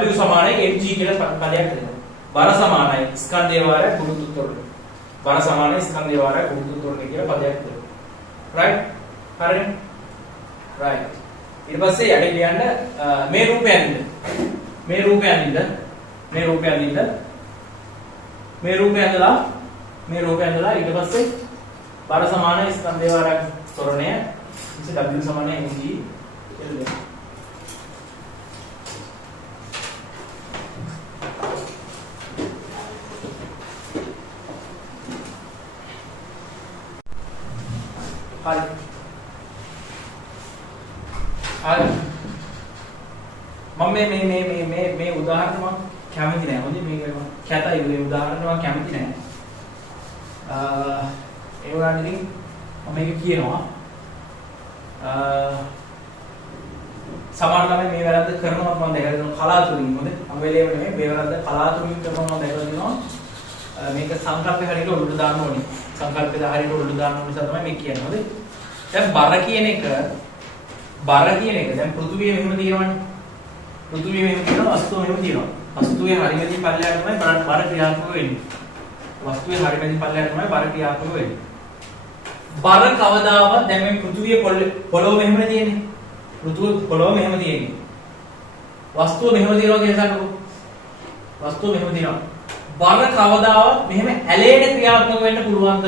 W සමානයි mg කියලා පදයක් හැදෙනවා. බර සමානයි ස්කන්ධය වාරයක් ගුරුත්ව තොරණේ. බර සමානයි ස්කන්ධය වාරයක් ගුරුත්ව තොරණේ කියලා පදයක් හැදෙනවා. right? හරිද? right. ඊට පස්සේ යටි ලියන්න මේ රූපය අඳින්න. මේ රූපය අඳින්න. මේ රූපය අඳින්න. මේ රූපය ඇඳලා ඊට පස්සේ බර සමානයි ස්කන්ධය වාරයක් තොරණය W සමානයි mg කියලා. හරි. මම මේ උදාහරණ මම කැමති නෑ. හොඳේ මේක කැතයි මේ උදාහරණ මම කැමති නෑ. ඒ වුණාට ඉතින් මම මේක කියනවා. සමහර ළමයි මේ වැරද්ද කරනවා මම දැකලා දෙනවා කලාතුරකින්. හොඳේ. හැම වෙලේම නෙමෙයි මේ වැරද්ද කලාතුරකින් කරනවා මම දැකලා දෙනවා. මේක සංකල්පේ හරියට උඩට දාන්න ඕනේ. සංකල්පේ හරියට උඩට දාන්න ඕන නිසා තමයි මේ කියන්නේ. හොඳේ. දැන් බර කියන එක දැන් පෘථුවිය මෙහෙම තියෙනවනේ. පෘථුවිය මෙහෙම තියෙනවා, වස්තුව මෙහෙම තියෙනවා. වස්තුවේ හරියටි පල්ලෙහාට තමයි බර ක්‍රියාත්මක වෙන්නේ. වස්තුවේ හරියටි පල්ලෙහාට තමයි බර ක්‍රියාත්මක වෙන්නේ. බර කවදාවත් දැන් මේ පෘථුවිය පොළොව මෙහෙම තියෙන්නේ. පොළොව මෙහෙම තියෙන්නේ. වස්තුව මෙහෙම තියෙනවා කියලා හිතන්නකෝ. වස්තුව මෙහෙම තියෙනවා. බර කවදාවත් මෙහෙම ඇලේට ක්‍රියාත්මක වෙන්න පුළුවන්ද?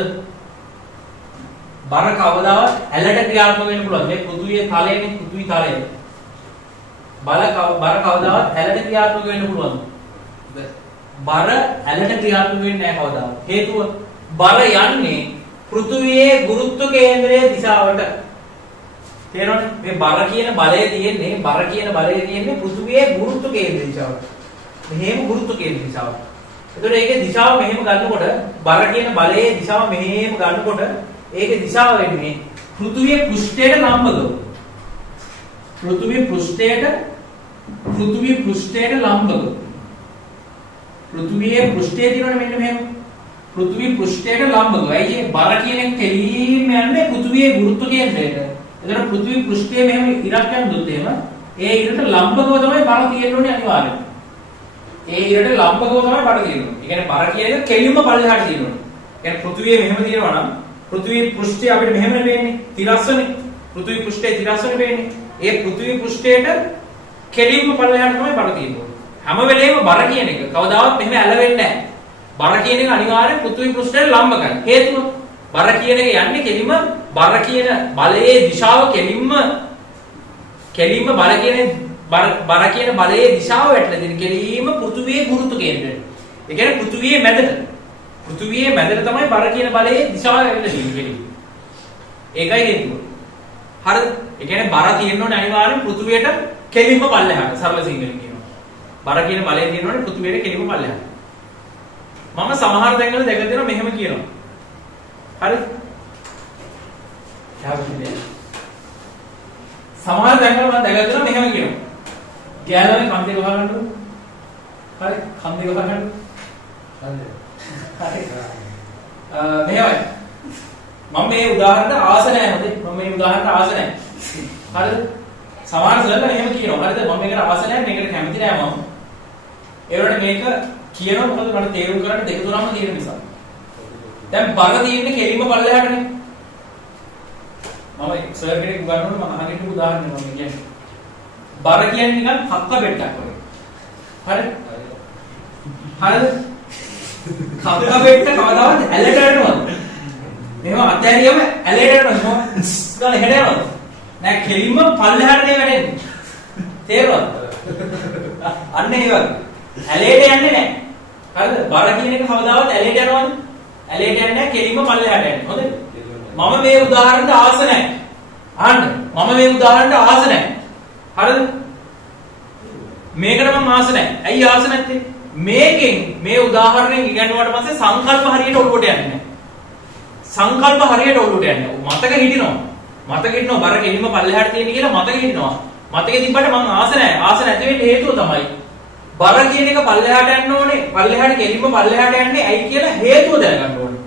බර කවදාවත් ඇලට ක්‍රියාත්මක වෙන්න පුළුවන්. මේ පෘථුවියේ තලයනේ පෘථුවි තලය. බර කවදාවත් ඇලට ක්‍රියාත්මක වෙන්න පුළුවන්ද? බර ඇලට ක්‍රියාත්මක වෙන්නේ නැහැ කවදාවත්. හේතුව බර යන්නේ පෘථුවියේ ගුරුත්ව කේන්ද්‍රයේ දිශාවට. තේරෙනවද? මේ බර කියන බලය තියෙන්නේ පෘථුවියේ ගුරුත්ව කේන්ද්‍රයේ දිශාවට. මෙහෙම ගුරුත්ව කේන්ද්‍රයේ දිශාවට. එතකොට ඒකේ දිශාව මෙහෙම ගන්නකොට බර කියන බලයේ දිශාව මෙහෙම ගන්නකොට ඒකේ දිශාව වෙන්නේ පෘථුවියේ පෘෂ්ඨයට ලම්බව. පෘථුවියේ පෘෂ්ඨයට ලම්බව. පෘථුවියේ පෘෂ්ඨය තියෙනවනේ මෙන්න මෙහෙම. පෘථුවියේ පෘෂ්ඨයට ලම්බව. ඇයි මේ බර කියන එක කෙලින්ම යන්නේ පෘථුවියේ ගුරුත්ව කේන්ද්‍රයට. එතකොට පෘථුවියේ පෘෂ්ඨයේ මෙහෙම ඉරක් යනදොත් එහෙම ඒ ඉරට ලම්බව තමයි බර තියෙන්නේ අනිවාර්යයෙන්. ඒ ඉරට ලම්බව තමයි බර තියෙන්නේ. ඒ කියන්නේ බර කියන එක කෙලින්ම පල්ලෙහාට තියෙනවා. ඒ කියන්නේ පෘථුවියේ මෙහෙම තියෙනවා නම් පෘථිවි පෘෂ්ඨය අපිට මෙහෙම නෙවෙන්නේ තිරස්වනේ. පෘථිවි පෘෂ්ඨය තිරස්වනේ වෙන්නේ. ඒ පෘථිවි පෘෂ්ඨයට කෙලින්ම පල්ලෙහාට තමයි බර තියෙන්නේ. හැම වෙලේම බර කියන එක කවදාවත් මෙහෙම ඇලවෙන්නේ නැහැ. බර කියන එක අනිවාර්යෙන් පෘථිවි පෘෂ්ඨයට ලම්බකයි. හේතුව බර කියන එක යන්නේ කෙලින්ම බර කියන බලයේ දිශාව කෙලින්ම බර කියන බලයේ දිශාව වැටලා තියෙන කෙලින්ම පෘථිවියේ ගුරුත්ව කේන්ද්‍රයට. ඒ කියන්නේ පෘථිවියේ මැදට. පෘථිවියේ මැදට තමයි බර කියන බලයේ දිශාව ඇවිල්ලා තියෙන්නේ කෙලින්. ඒකයි හේතුව. හරිද? ඒ කියන්නේ බර තියෙන්න ඕනේ අනිවාර්යෙන් පෘථිවියට කෙලින්ම පල්ලෙහාට. සරල සිංහලෙන් කියනවා. බර කියන බලය තියෙනවනේ පෘථිවියට කෙලින්ම පල්ලෙහාට. මම සමහර තැන්වල දැකලා දෙනවා මෙහෙම කියනවා. හරිද? සමහර තැන්වල මම දැකලා දෙනවා මෙහෙම කියනවා. ගෑනවනේ කන්දේ ගහ ගන්නකො. හරි? කන්දේ ගහ ගන්න. කන්දේ. හරි. මෙහෙමයි. මම මේ උදාහරණයට ආස නැහැ හොඳේ. මම මේ උදාහරණයට ආස නැහැ. හරිද? සමහර සර්ලා මෙහෙම කියනවා. හරිද? මම මේකට ආස නැහැ, මේකට කැමති නැහැ මම. ඒ වුණාට මේක කියනවා මොකද මට තේරුම් ගන්න දෙක තුනම තියෙන නිසා. දැන් බර තියෙන්නේ කෙලින්ම පල්ලෙහාටනේ. මම සර් කෙනෙක් උගන්වනකොට මම අහගෙන උදාහරණයක් මම කියන්නේ. බර කියන්නේ නිකන් කක්ක බෙට්ටක් වගේ. හරිද? හරිද? කක්ක බෙට්ට කවදාවත් ඇලට යනවද? මේව අත්හැරියම ඇලට යනවා. ගාල හෙට යනවා. නෑ කෙලින්ම පල්ලෙහාට නේ වැටෙන්නේ. තේරුණාද? අන්න ඒ වගේ. ඇලේට යන්නේ නෑ. හරිද? බර කියන එක කවදාවත් ඇලේට යනවද? ඇලේට යන්නේ නෑ කෙලින්ම පල්ලෙහාට යන්නේ. හොඳද? මම මේ උදාහරණයට ආස නැහැ. අහන්න. මම මේ උදාහරණයට ආස නැහැ. හරිද? මේකට මම ආස නැහැ. ඇයි ආස නැත්තේ? මේකෙන් මේ උදාහරණයෙන් ඉගෙනුවාට පස්සේ සංකල්ප හරියට ඔළුවට යන්නේ නැහැ. සංකල්ප හරියට ඔළුවට යන්නේ නැහැ. මතක හිටිනවා. මතක හිටිනවා බර කෙලින්ම පල්ලෙහාට තියෙන කියලා මතක හිටිනවා. මතකෙ තිබ්බට මම ආස නැහැ. ආස නැති වෙන්න හේතුව තමයි බර කියන එක පල්ලෙහාට යන්න ඕනේ. පල්ලෙහාට කෙලින්ම පල්ලෙහාට යන්නේ ඇයි කියලා හේතුව දැනගන්න ඕනේ.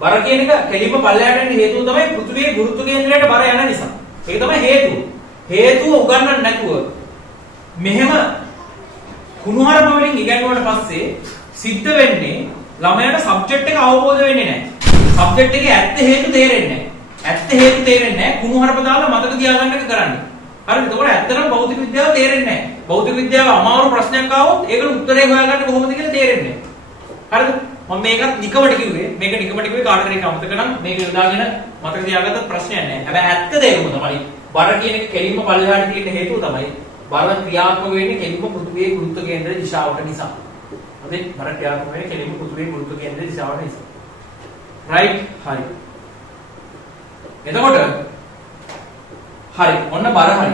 බර කියන එක කෙලින්ම පල්ලෙහාට යන්න හේතුව තමයි පෘථිවියේ ගුරුත්ව කේන්ද්‍රයට බර යන නිසා. ඒක තමයි හේතුව. හේතුව උගන්වන්න නැතුව මෙහෙම කුණුහරුප වලින් ඉගෙනුවාට පස්සේ සිද්ධ වෙන්නේ ළමයාට සබ්ජෙක්ට් එක අවබෝධ වෙන්නේ නැහැ. සබ්ජෙක්ට් එකේ ඇත්ත හේතු තේරෙන්නේ නැහැ. ඇත්ත හේතු තේරෙන්නේ නැහැ. කුණුහරුප දාලා මතක තියාගන්න එක කරන්නේ. හරිද? එතකොට ඇත්තටම භෞතික විද්‍යාව තේරෙන්නේ නැහැ. භෞතික විද්‍යාව අමාරු ප්‍රශ්නයක් ආවොත් ඒකට උත්තරේ හොයාගන්න කොහොමද කියලා තේරෙන්නේ නැහැ. හරිද? මම මේකත් නිකමට කිව්වේ. මේක නිකමට කිව්වේ කාට හරි අමතක නම් මේක යොදාගෙන මතක තියාගත්තත් ප්‍රශ්නයක් නැහැ. හැබැයි ඇත්ත තේරුම තමයි බර කියන එක කෙලින්ම පල්ලෙහාට තියෙන හේතුව තමයි බර ක්‍රියාත්මක වෙන්නේ කෙලින්ම පෘථිවියේ ගුරුත්ව කේන්ද්‍ර දිශාවට නිසා. හරිද? බර ක්‍රියාත්මක වෙන්නේ කෙලින්ම පෘථිවියේ ගුරුත්ව කේන්ද්‍ර දිශාවට නිසා. රයිට්? හරි. එතකොට හරි ඔන්න බර හරි.